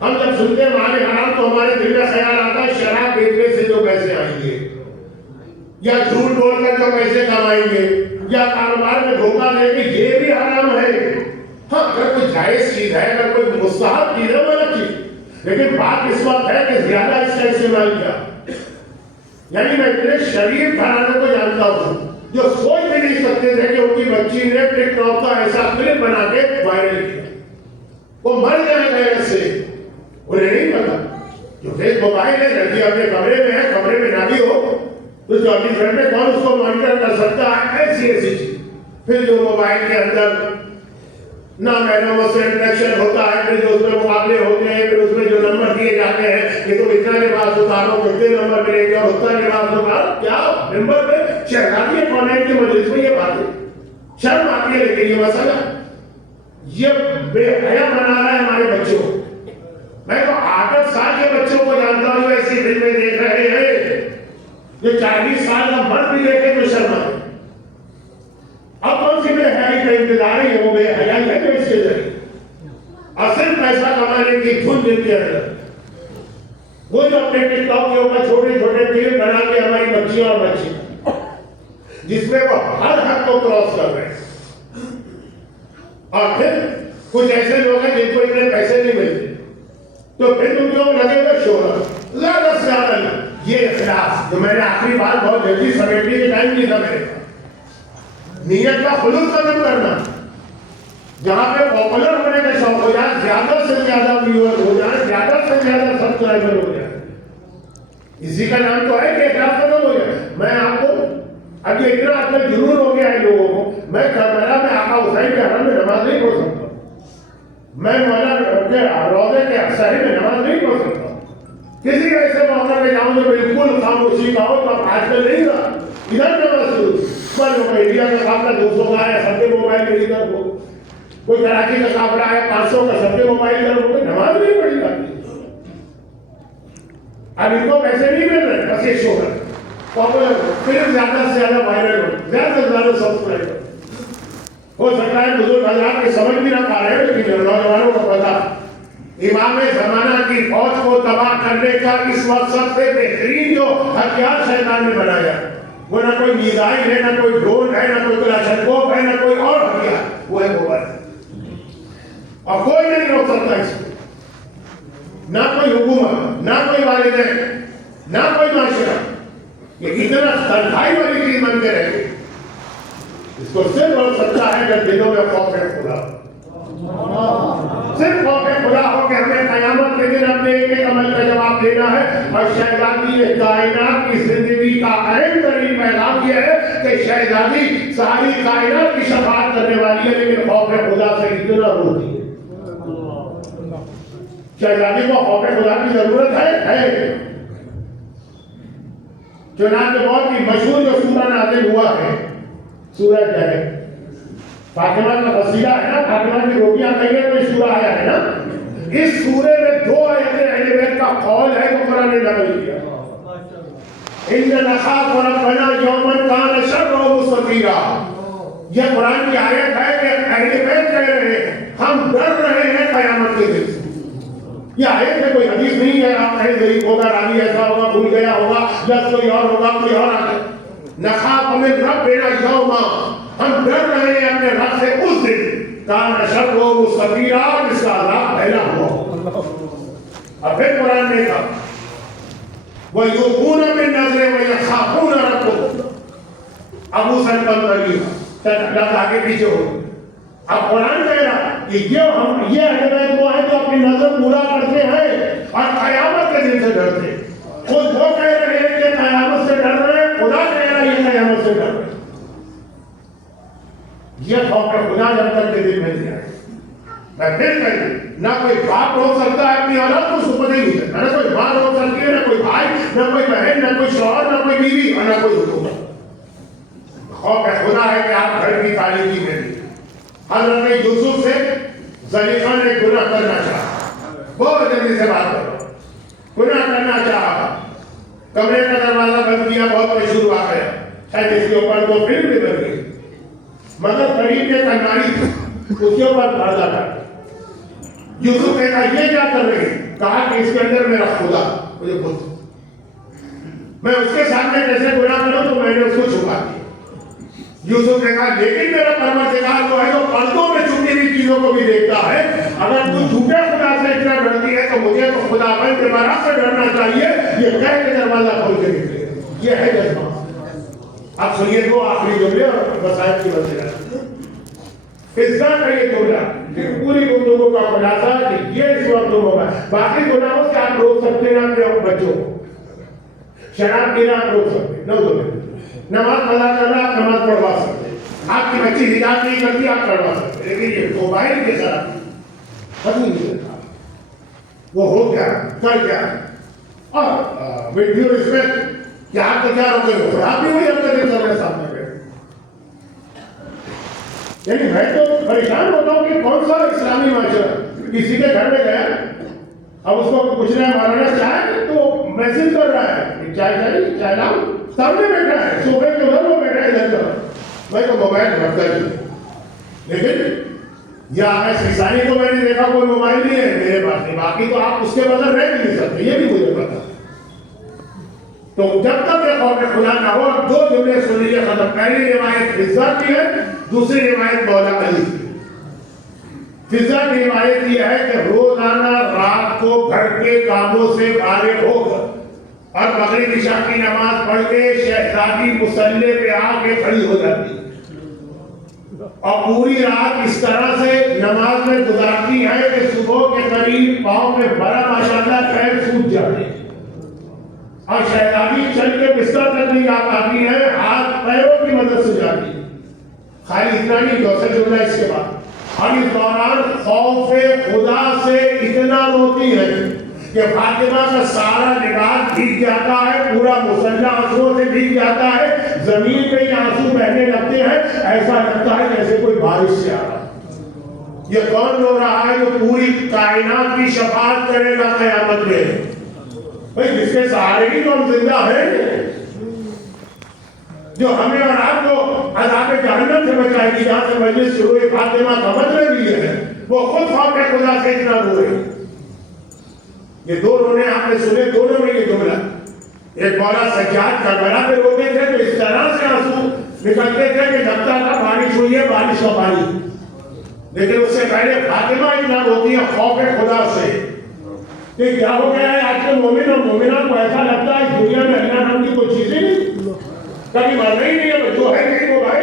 ہم جب سنتے ہیں مال حرام تو ہمارے دل میں خیال آتا ہے شراب بیچنے سے جو پیسے آئیں گے، یا جھوٹ بول کر جو پیسے کمائیں گے، یا کاروبار میں دھوکہ دے کے یہ بھی حرام ہے۔ ہاں اگر کوئی جائز چیز ہے، اگر کوئی مستحب چیز ہے وہ الگ چیز، لیکن بات اس وقت ہے کہ زیادہ اس کا استعمال کیا۔ یعنی میں اتنے شریف گھرانے کو جانتا ہوں جو سوچ بھی نہیں سکتے تھے کہ ان کی بچی نے ٹک ٹاک کا ایسا کلپ بنا کے وائرل کیا، وہ مر جائے گا اس سے، انہیں نہیں پتا۔ جو فیس موبائل ہے لڑکی اپنے کمرے میں ہے، کمرے میں نہ بھی ہو تو 24 گھنٹے کون اس کو مانیٹر کر سکتا ہے؟ ایسی ایسی چیز۔ پھر جو موبائل کے اندر نہ محرموں سے انٹریکشن ہوتا ہے، پھر جو اس میں مقابلے ہوتے ہیں، پھر اس میں جو نمبر دیے جاتے ہیں کہ تم اتنا لباس اتارو کتنے نمبر ملیں گے اور اتنا لباس اتارو، کیا نمبر پہ شہزادی کانٹینٹ کی مجلس میں یہ باتیں شرم آتی ہے۔ لیکن یہ مسئلہ یہ بے حیا بنا رہا ہے ہمارے بچوں کو۔ میں تو 8 سال کے بچوں کو جانتا ہوں جو ایسی فلمیں دیکھ رہے ہیں، جو 40 سال کا مرد بھی دیکھے تو شرم آئے۔ اب کون سی بے حیائی کا انتظار ہے؟ وہ بے حیائی ہے جو اس کے ذریعے اصل پیسہ کمانے کی دھن دل کے اندر وہ جو اپنے ٹک ٹاک کے اوپر چھوٹے چھوٹے فلم بنا کے ہماری بچیاں اور بچے جس میں وہ ہر حد کو کراس کر رہے ہیں، اور پھر کچھ ایسے لوگ ہیں جن کو اتنے پیسے نہیں ملتے تو پھر تم کیوں لگے ہوئے شہرت زیادہ سے زیادہ یہ اخلاص جو میں نے آخری بار بہت جلدی سمیٹنے کے ٹائم نہیں تھا میرے نیت کا خلوص ختم کرنا، جہاں پہ پاپولر ہونے کا شوق ہو جائے، زیادہ سے زیادہ ویور ہو جائے، زیادہ سے زیادہ سبسکرائبر ہو جائے، اسی کا نام تو ہے کہ اخلاص ختم ہو جائے۔ میں آپ کو اب یہ اتنا آپ میں جنون ہو گیا ہے لوگوں کو، میں کربلا میں آقا حسین کے حرم میں نماز نہیں پڑھ سکتا، میں مولا کے روضے کے اکثری میں نماز نہیں پڑھ سکتا، کسی ایسے موقع میں جاؤں جو بالکل خاموشی کا ہو تو آپ آج کل نہیں رہا ادھر نماز شروع انڈیا کا قافلہ 200 کا ہے، سب کے موبائل میں ادھر ہو، کوئی کراچی کا قافلہ ہے 500 کا، سب کے موبائل ادھر ہو، نماز نہیں پڑھی جاتی۔ اب ان کو پیسے نہیں مل رہے، بس یہ شہرت پاپولر پھر زیادہ سے زیادہ وائرل ہو، زیادہ سے زیادہ سبسکرائبر ہو سکتا ہے بزرگ حضرات کے سمجھ بھی نہ پا رہے ہیں، لیکن نوجوانوں کو پتا امام زمانہ کی فوج کو تباہ کرنے کا اس وقت سب سے بہترین جو ہتھیار شیطان نے بنایا، وہ نہ کوئی میزائل ہے، نہ کوئی ڈرون ہے، نہ کوئی کلاشنکوف ہے، نہ کوئی اور ہتھیار، وہ ہے موبائل، اور کوئی نہیں روک سکتا اس کو، نہ کوئی حکومت، نہ کوئی والدین، نہ کوئی معاشرہ۔ یہ اتنا تنہائی والی چیز بن کے رہے، اس کو صرف روک سکتا ہے جب دلوں میں خوف ہے خدا۔ صرف خوف خدا ہو کہ ہمیں قیامت کے دن اپنے ایک ایک عمل کا جواب دینا ہے. اور شہزادی نے کائنات کی زندگی کا اہم ترین پیغام یہ ہے کہ شہزادی ساری کائنات کی شفاعت کرنے والی ہے لیکن خوف خدا سے اتنا روتی ہے. شہزادی کو خوف خدا کی ضرورت ہے. چنانچہ بہت ہی مشہور جو سورہ نازل ہوا ہے سورہ کیا ہے فاطمہ کا وسیلہ ہے نا, فاطمہ کی روٹیاں کہیں تو سورہ آیا ہے نا. اس سورے میں 2 آیتیں اہل بیت کا قول ہے جو قرآن نے نقل کیا. ان نخاف ربنا یوما کان شرہ مستطیرا, یہ قرآن کی آیت ہے کہ اہل بیت کہہ رہے ہیں ہم ڈر رہے ہیں قیامت کے دن سے. یہ آیت ہے, کوئی حدیث نہیں ہے. آپ کہیں ضعیف ہوگا, راوی ایسا ہوگا, بھول گیا ہوگا, یا کوئی اور ہوگا, کوئی اور آ گیا. نخاف من ربنا یوما, ہم ڈر رہے ہیں اپنے رب سے اس دن کان شرہ مستطیرا, جس کا عذاب پھیلا ہوا. اب پھر قرآن نے کہا وَيُوفُونَ بِالنَّذْرِ وَيَخَافُونَ رَبَّهُمْ. ابو سلمان علی لفظ آگے پیچھے ہو. اب قرآن کہہ رہا کہ یہ اہل بیت وہ ہیں جو اپنی نظر پورا کرتے ہیں اور قیامت کے دن سے ڈرتے ہیں. خود وہ کہہ رہے ہیں کہ قیامت سے ڈر رہے ہیں, خدا کہہ رہا ہے یہ قیامت سے ڈر رہے ہیں. یہ خوف خدا جب تک کے دل میں نہیں آئے. میں پھر کہوں, نہ کوئی باپ روک سکتا ہے اپنی اولاد کو, اس کو پتہ ہی نہیں چلتا. نہ کوئی ماں روک سکتی ہے, نہ کوئی بھائی, نہ کوئی بہن, نہ کوئی شوہر, نہ کوئی بیوی, اور نہ کوئی حکومت. خوف خدا ہے کہ آپ گھر کی تاریخی میں بھی. حضرت یوسف سے زلیخا نے گناہ کرنا چاہا, بہت جلدی سے بات کرو, گناہ کرنا چاہا, کمرے کا دروازہ بند کیا, بہت مشہور واقعہ ہے, شاید اس کے اوپر تو فلم بھی بن گئی. مگر قریب میں کناری تھی, اس کے اوپر پردہ کر. یوسف نے کہا یہ کیا کر رہے ہیں؟ کہا کہ اس کے اندر میرا خدا مجھے خود, میں اس کے سامنے جیسے گناہ کروں تو میں نے اس کو چھپا دیا. یوسف نے کہا لیکن میرا پروردگار جو ہے جو پردوں میں چھپی ہوئی چیزوں کو بھی دیکھتا ہے, اگر تو جھوٹے خدا سے اتنا ڈرتی ہے تو مجھے تو خدا بند کے برابر سے ڈرنا چاہیے. یہ کہہ کے دروازہ کھول کے نکلے. یہ ہے جذبہ. اب سنیے دو آخری جملے اور مسائل کی وجہ فضا کا یہ جملہ پوری گفتگو کا خلاصہ کہ یہ اس وقت ہوگا. باقی گناہوں سے آپ روک سکتے ہیں اپنے بچوں کو, شراب پینا آپ روک سکتے ہیں, نماز قضا کرنا آپ نماز پڑھوا سکتے ہیں, آپ کی بچی حجاب نہیں کرتی آپ کروا سکتے ہیں, لیکن یہ موبائل کے ساتھ پتہ نہیں چلتا وہ ہو کیا کر کیا. اور وتھ ڈیو ریسپیکٹ کہ آپ کو کیا روکے گا, آپ بھی وہی اپنے دل سامنے سامنے گئے. یعنی میں تو پریشان ہوتا ہوں کہ کون سا اسلامی معاشرہ, کسی کے گھر میں گیا, اب اس کو پوچھ رہا ہے مولانا چائے, تو میسج کر رہا ہے چائے چاہیے, چائے لاؤ, سامنے بیٹھا ہے, صوفے کے ادھر وہ بیٹھا ہے ادھر طرف. میں تو موبائل رکھتا ہی, لیکن یا سیسانی کو میں نے دیکھا کوئی موبائل نہیں ہے میرے پاس نہیں, باقی تو آپ اس کے بغیر رہ بھی نہیں سکتے, یہ بھی مجھے پتا. تو جب تک یہ خوف خدا نہ ہو. اب 2 جملے سن لیجیے ختم. پہلی روایت فضا کی ہے, دوسری روایت مولا علی کی. فضا کی روایت یہ ہے کہ روزانہ رات کو گھر کے کاموں سے فارغ ہو کر اور مغرب عشاء کی نماز پڑھ کے شہزادی مصلی پہ آ کے کھڑی ہو جاتی اور پوری رات اس طرح سے نماز میں گزارتی ہے کہ صبح کے قریب پاؤں میں بڑا ماشاءاللہ پیر سوج جاتے ہیں اور شہزادی چل کے بستر تک نہیں جا پاتی ہے, ہاتھ پیروں کی مدد سے جاتی ہے. خالی اتنا نہیں, دوسرا جملہ اس کے بعد, اور اس دوران خوف خدا سے اتنا روتی ہے کہ فاطمہ کا سارا لباس بھیگ جاتا ہے, پورا مسلح آنسوؤں سے بھیگ جاتا ہے, زمین پہ ہی آنسو بہنے لگتے ہیں, ایسا لگتا ہے جیسے کوئی بارش سے آ رہا ہے. یہ کون رو رہا ہے جو پوری کائنات کی شفاعت کرے گا قیامت میں؟ بھئی جس کے سہارے ہی تو ہم زندہ ہیں, جو ہمیں اور آپ کو عذاب جہنم سے بچائے گی. جہاں سے مجلس شروع فاطمہ کا مطلب بھی ہے وہ خود خوف خدا سے اتنا رو رہے. یہ 2 رونے آپ نے سنے, دونوں میں یہ جملہ. ایک مولا سجاد کربلا پہ روتے تھے تو اس طرح سے آنسو نکلتے تھے کہ لگتا تھا بارش ہوئی ہے, بارش کا پانی. لیکن اس سے پہلے فاطمہ اتنا روتی ہے خوف خدا سے کہ کیا ہو گیا ہے آج کے مومن اور مومنہ کو ایسا لگتا ہے اس دنیا میں اللہ نام کی کوئی چیزیں نہیں, کبھی مرنا ہی نہیں ہے, جو ہے نہیں وہ بھائی.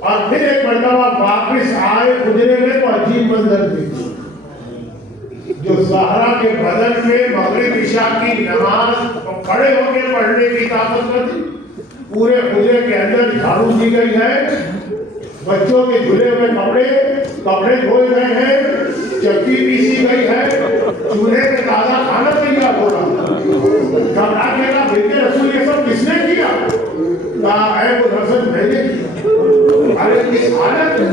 اور پھر ایک مرتبہ واپس آئے حجرے میں تو عجیب منظر دیکھا، جو زہرا کے بدن میں مغرب عشاء کی نماز کھڑے ہو کے پڑھنے کی طاقت نہ تھی، پورے حجرے کے اندر جھاڑو دی گئی ہے، بچوں کے دھلے ہوئے کپڑے دھوئے گئے ہیں، چکی پیسی گئی ہے، چولہے میں تازہ کھانا تیار ہو رہا، گھبرا کے کہا بیٹے رسول یہ سب کس نے کیا؟ کہا اے وہ رسول میں نے کیا۔ ارے کس حالت میں؟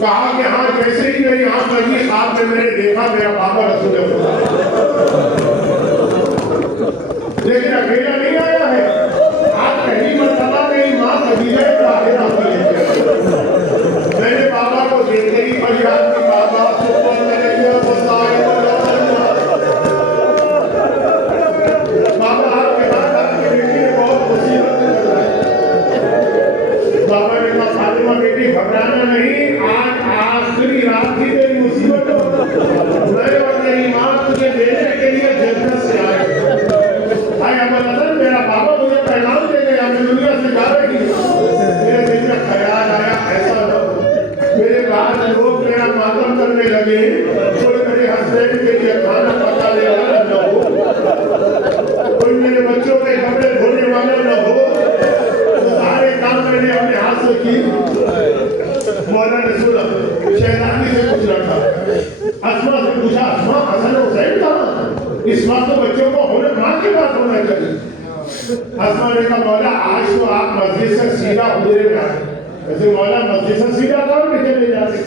کہا کہ ہاں جیسے ہی میری آنکھ لگی خواب میں میں نے دیکھا میرا بابا رسول خدا، لیکن اکیلا نہیں آیا ہے، آج پہلی مرتبہ میری ماں خدیجہ طاہرہ ہوئی ہے، میں نے بابا کو دیکھتے ہی فریاد کی بابا سبحان اللہ وصائب بابا آپ کے بعد آپ کے بیٹی نے بہت مصیبت سے چل رہا ہے۔ بابا نے کہا فاطمہ بیٹی گھبرانا نہیں، آج آخری رات ہی تیری مصیبت ہو، میں اور تیری ماں تجھے دینے کے لیے جنت سے آئے۔ بھائی ابو حسن میرا بابا مجھے پیغام دے گیا میں دنیا سے جا رہی ہوں، میرے دل میں خیال آیا ایسا نہ ہو میرے بعد لوگ میرا ماتم کرنے لگے، کوئی میرے ہسبینڈ کے لیے کھانا پکا لے والا نہ ہو، کوئی میرے بچوں کے کپڑے دھونے والا نہ ہو، سارے کام میں نے اپنے ہاتھ سے کی۔ مولا نے سنا شہزادی سے پوچھ رکھا، اسما سے پوچھا اسما حسن حسین کہاں؟ اس وقت تو بچوں کو ہونے ماں کے پاس ہونا چاہیے۔ اسما نے کہا مولا آج تو آپ مسجد سے سیدھا حجرے میں آئے، ویسے مولا مسجد سے سیدھا کام میں چلے جاتے؟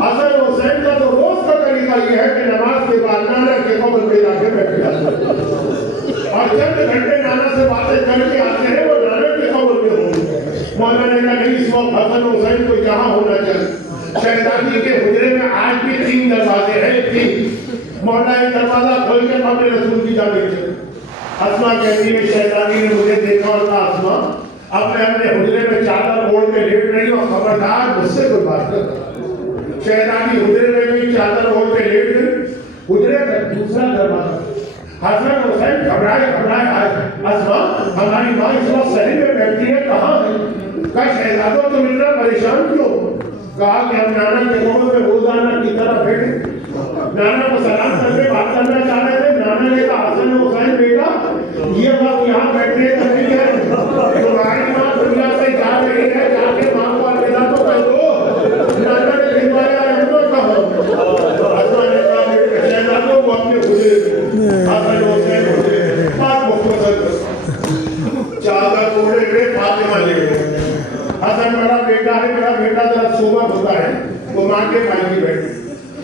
حسن حسین کا تو روز کا طریقہ یہ ہے کہ نماز کے بعد نانا کے قبر پہ جا کے بیٹھ جاتے اور چند گھنٹے نانا سے باتیں کر کے آتے ہیں، وہ نانا کے قبر پہ ہوں گے۔ مولا نے کہا نہیں اس وقت حسن حسین کو جہاں ہونا چاہیے۔ شہزادی کے حجرے میں آج بھی 3 دروازے ہیں، 3۔ مولا ایک دروازہ کھول کے اپنے رسول کی جانب چلے۔ اسما کہتی ہے شہزادی نے مجھے دیکھا اور کہا اسما اب میں اپنے حجرے میں چادر اوڑھ کے لیٹ رہی ہوں، خبردار مجھ سے کوئی بات نہ کرو۔ شہزادی حجرے میں بھی چادر اوڑھ کے لیٹ گئی، حجرے کا دوسرا دروازہ۔ حسن حسین گھبرائے آئے، اسما ہماری ماں اس وقت صحیح میں بیٹھی ہے، کہاں ہے؟ کہا شہزادوں تم اتنا پریشان کیوں؟ کہا کہ ہم نانا کے قبر میں روزانہ کی طرح بیٹھے، نانا کو سلام کر کے بات کرنا چاہ رہے تھے، نانا نے کہا حسن حسین بیٹا یہ وقت یہاں بیٹھنے کا نہیں ہے، تمہاری ماں دنیا سے جا رہی ہے، جا کے ماں کو الوداع تو کر دو۔ نانا نے دلوایا احمد کہو، حسن نے کہا شہزادوں کو اپنے حجرے حسن حسین حجرے بات مختصر چادر اوڑھے ہوئے فاطمہ لے گئے۔ حسن میرا بیٹا ہے، میرا بیٹا ذرا صحبت ہوتا ہے، وہ ماں کے پاس ہی بیٹھے۔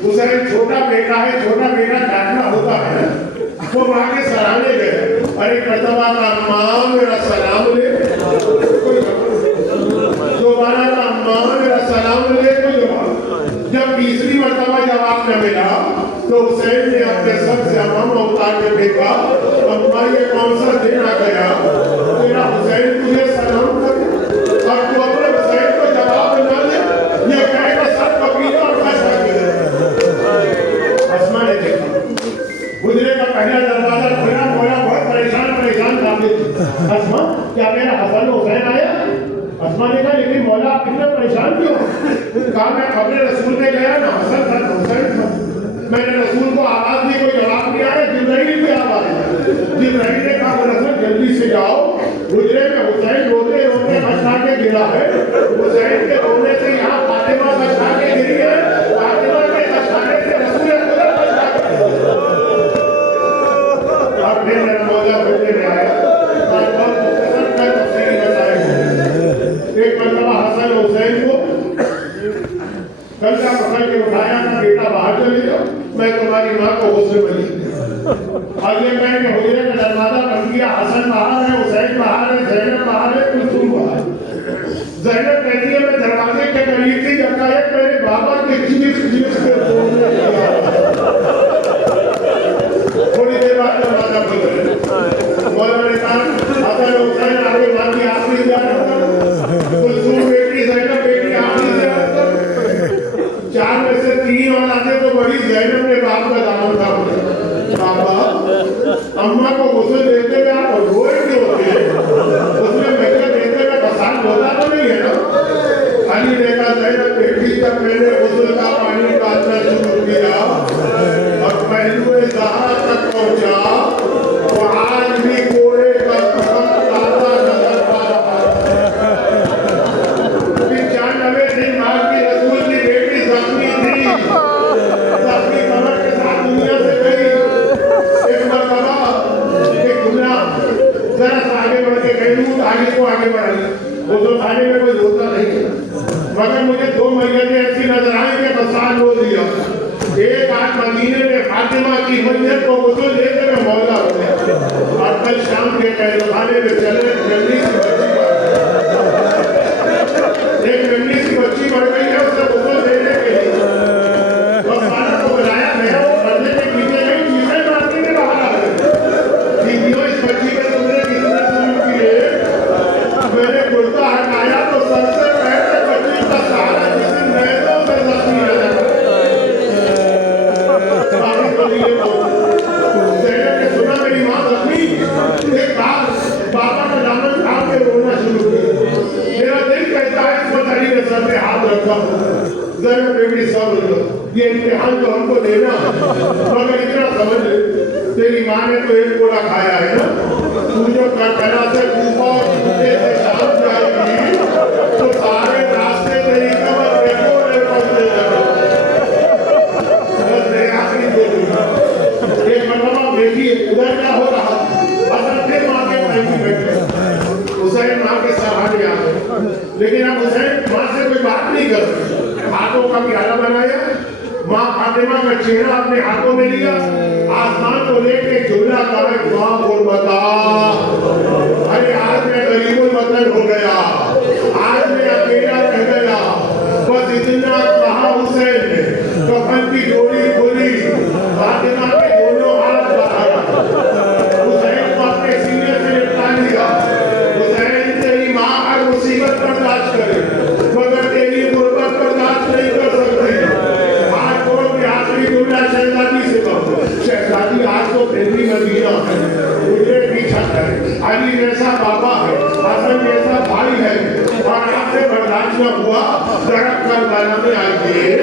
حسین چھوٹا بیٹا ہے، چھوٹا بیٹا ڈانٹنا ہوتا ہے، وہ ماں کے سرانے گئے، ارے مرتبہ کا ماں میرا سلام لے، دوبارہ کا ماں میرا سلام لے، کوئی جواب۔ جب تیسری مرتبہ جواب نہ ملا تو حسین نے اپنے سب سے امام اتار کے دیکھا، اماں یہ کون سا دن آ گیا تیرا حسین تجھے سلام کرے اور تو اپنے حسین کو جواب نہ دے، یہ کہے کہ سر پکیلا اور فیصلہ کرے۔ اسما نے دیکھا حجرے کا پہلا دروازہ کھلا، مولا بہت پریشان کامل تھی۔ اسما کیا میرا حسن حسین آیا؟ اسما نے کہا لیکن مولا آپ اتنا پریشان کیوں؟ کہا میں قبر رسول میں گیا نہ حسن تھا نہ حسین تھا، میں نے رسول کو آواز دی کوئی جواب نہیں آیا، جبرائیل کی آواز ہے، جبرائیل نے کہا رسول جلدی سے جاؤ، حجرے میں حسین روتے روتے بچا کے گرا ہے، حسین کے رونے سے یہاں فاطمہ بچا کے گری ہے، فاطمہ کے بچانے سے رسول خدا بچا کے گری۔ اور پھر میرا مولا حجرے میں آیا اور بہت مختصر میں تفصیلی بتائے ایک مرتبہ حسن حسین کو کلچا پکڑ کے اٹھایا تھا، بیٹا باہر چلے جاؤ میں تمہاری ماں کو غسل ملی، اور یہ کہہ کے حجرے کا دروازہ بند کیا، حسن باہر ہے، حسین باہر ہے، زینب باہر ہے، کلثوم باہر ہے۔ زینب کہتی ہے میں دروازے کے قریب تھی جب ایک میرے بابا کے چیخ کے بولنے لگا، تھوڑی دیر بعد دروازہ کھل گیا۔ مولا نے کہا حسن حسین آگے ماں کی آخری زیارت کر، کلثوم بیٹی زینب بیٹی آخری زیارت کر۔ 4 میں سے 3 اولادیں تو بڑی، زینب نے باپ کا دامن تھا، بابا اماں کو غسل دیتے ہوئے آپ روئے کیوں ہوتے ہیں؟ اس میں بچے دیتے ہوئے بسال ہوتا تو نہیں ہے نا؟ علی نے کہا زینب بیٹی جب میں نے غسل کا پانی ڈالنا شروع کیا اور پہلو زہرا تک پہنچا تو آج بھی کوڑے کا سفر تازہ نظر پا رہا ہے۔ 95 دن بعد کی رسول کی بیٹی زخمی تھی، زخمی کمر کے ساتھ دنیا سے گئی۔ ایک مرتبہ ایک جملہ ذرا سا آگے بڑھ کے کہہ دوں، آگے کو آگے بڑھائی، وہ تو کھانے میں کوئی ہوتا نہیں ہے، مگر مجھے 2 میتیں ایسی نظر آئی کہ بسان ہو دیا۔ ایک آج مدینے میں فاطمہ کی میت کو غسل دے کے میں مولا ہو گیا، اور کل شام کے قہوہ خانے میں چلے ایک ننھی سی بچی بڑھ گئی ہے، اسے غسل دینے کے لیے بسانہ کو بلایا گیا، وہ پردے کے پیچھے گئی، چیزیں مارنے کے باہر آ گئی۔ بیویوں اس بچی کے تم نے کتنے سلوک کیے؟ میں نے کرتا ہٹایا تو سر سے پیر تک بچی کا سہارا جسم نیزوں سے زخمی نظر زینب نے سنا میری ماں زخمی، ایک بابا کا دامن تھام کے رونا شروع کیا۔ میرا دل کہتا ہے اس وقت علی نے سر پہ ہاتھ رکھا، زینب بیٹی صبر کر، یہ امتحان تو ہم کو دینا، مگر اتنا سمجھ لے تیری ماں نے تو ایک کوڑا کھایا ہے نا، تو جو کربلا سے کوفہ اور کوفے سے شام جائے گی تو سارے راستے تیری کمر پہ کوڑے پڑنے لگے۔ بس میرے آخری بولوں، ایک مرتبہ دیکھیے ادھر کیا ہو رہا، حسن پھر ماں کے پاس بیٹھے، حسین ماں کے سہارے آ گئے، لیکن اب حسین ماں سے کوئی بات نہیں کرتے، ہاتھوں کا پیالہ بنایا، ماں فاطمہ کا چہرہ اپنے ہاتھوں میں لیا، آسمان کو لے کے جملہ کہا دعا غربتا، ارے آج میں غریب الوطن ہو گیا، آج میں اکیلا رہ گیا، بس اتنا کہا حسین نے، کفن کی ڈوری کھلی، فاطمہ کے دونوں ہاتھ بڑھایا، حسین کو اپنے سینے سے لپٹا لیا۔ حسین تیری ماں ہر مصیبت برداشت کرے مگر تیری غربت برداشت نہیں کر سکتی۔ آج کو بھی آخری جملہ شہزادی سے کہو، شہزادی آج تو پھر بھی مدینہ ہے، مجھے پیچھا کرے، علی جیسا پاپا ہے، حسن جیسا بھائی ہے، اور آپ سے برداشت نہ ہوا، درخت کربلا میں آئیے،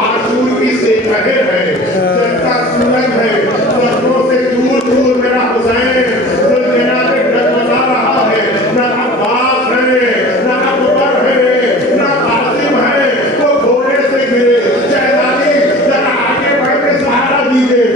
عاشور کی سیکہے ہے، جلتا سورج ہے، زخموں سے دور دور میرا حسین زلزلہ میں ڈگمگا رہا ہے، نہ عباس ہے، نہ ابوبکر ہے، نہ قاسم ہے، وہ گھوڑے سے گرے، شہزادی ذرا آگے بڑھ کے سہارا دیجیے۔